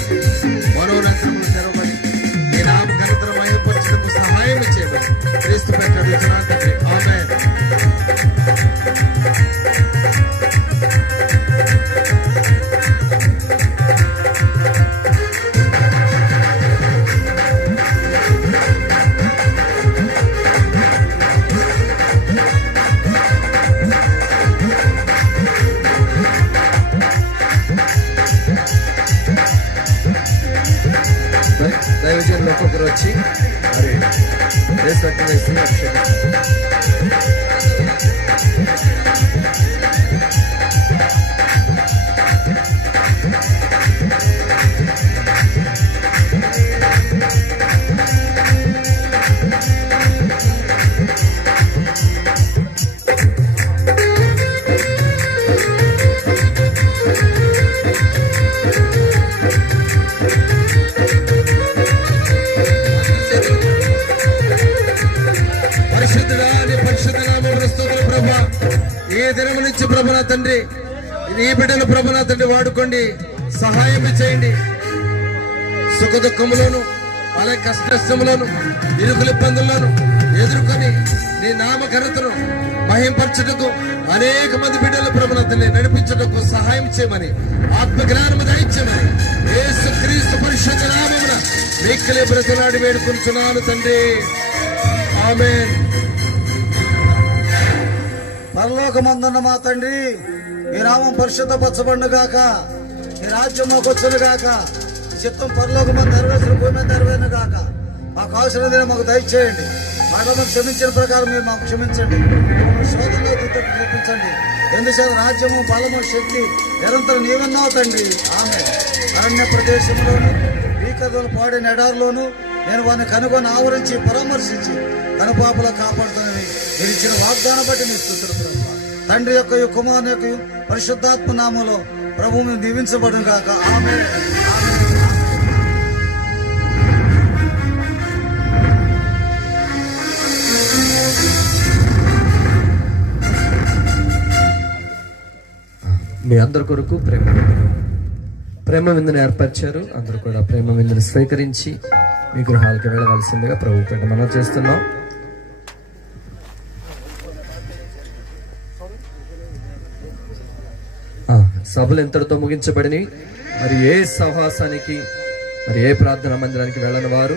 మనోనేత్రములు తెరవబడి ఈ నామ ఘనతను మహిమపరచుటకు సహాయం చేయమని క్రీస్తు పేరిట అడుగుతున్నాను తండ్రి. ఆమేన్. దైవజనులు ఒక్కొక్కరు వచ్చి మరి యేసు రక్తం వేసి అభిషేకం. ప్రభు నా తండ్రి, ఈ బిడ్డను ప్రభు నా తండ్రి వాడుకోండి, సహాయం చేయండి. సుఖ దుఃఖములోను అలాగే కష్టములోను ఇరుకుల ఇబ్బందుల్లోను ఎదుర్కొని నీ నామ ఘనతను మహింపరచుటకు అనేక మంది బిడ్డలు ప్రభు నా తండ్రి నడిపించుటకు సహాయం చేయమని, ఆత్మ జ్ఞానము దయచేయమని యేసుక్రీస్తు పరిశుద్ధ నామమున మీకలే బ్రతిలాడి వేడుకుంటున్నాను తండ్రి. ఆమేన్. పరలోకమందున్న మా తండ్రి, మీ నామం పరిశుద్ధపరచబడును గాక, మీ రాజ్యం మాకు వచ్చును గాక, మీ చిత్తం పరలోకమందు నెరవేర్చిన భూమి మీద నెరవేరును గాక. మాకు అవసరం మాకు దయచేయండి, మాటలను క్షమించిన ప్రకారం మీరు మాకు క్షమించండి, శోధనలో చూపించండి. ఎందుచేత రాజ్యము, బలము, శక్తి నిరంతరం నీవన్నావు తండ్రి. ఆమె అరణ్య ప్రదేశంలోను భీకరులు పాడిన ఎడారిలోను నేను వారిని కనుగొని ఆవరించి పరామర్శించి కనుపాపలో కాపాడుతున్నవి మీరు ఇచ్చిన వాగ్దానం బట్టి మీ స్తుతులు ప్రభు. తండ్రి యొక్క కుమారుని యొక్క పరిశుద్ధాత్మ నామములో ప్రభు మేము దీవించబడును గాక. ఆమేన్. మీ అందరి కొరకు ప్రేమ విందును ఏర్పరిచారు. అందరూ కూడా ప్రేమ విందును స్వీకరించి మీ గృహాలకు వెళ్ళవలసిందిగా ప్రభు పేట మనం చేస్తున్నాం. సభలు ఎంతటితో ముగించబడినాయి. మరి ఏ సహవాసానికి, మరి ఏ ప్రార్థనా మందిరానికి వెళ్ళని వారు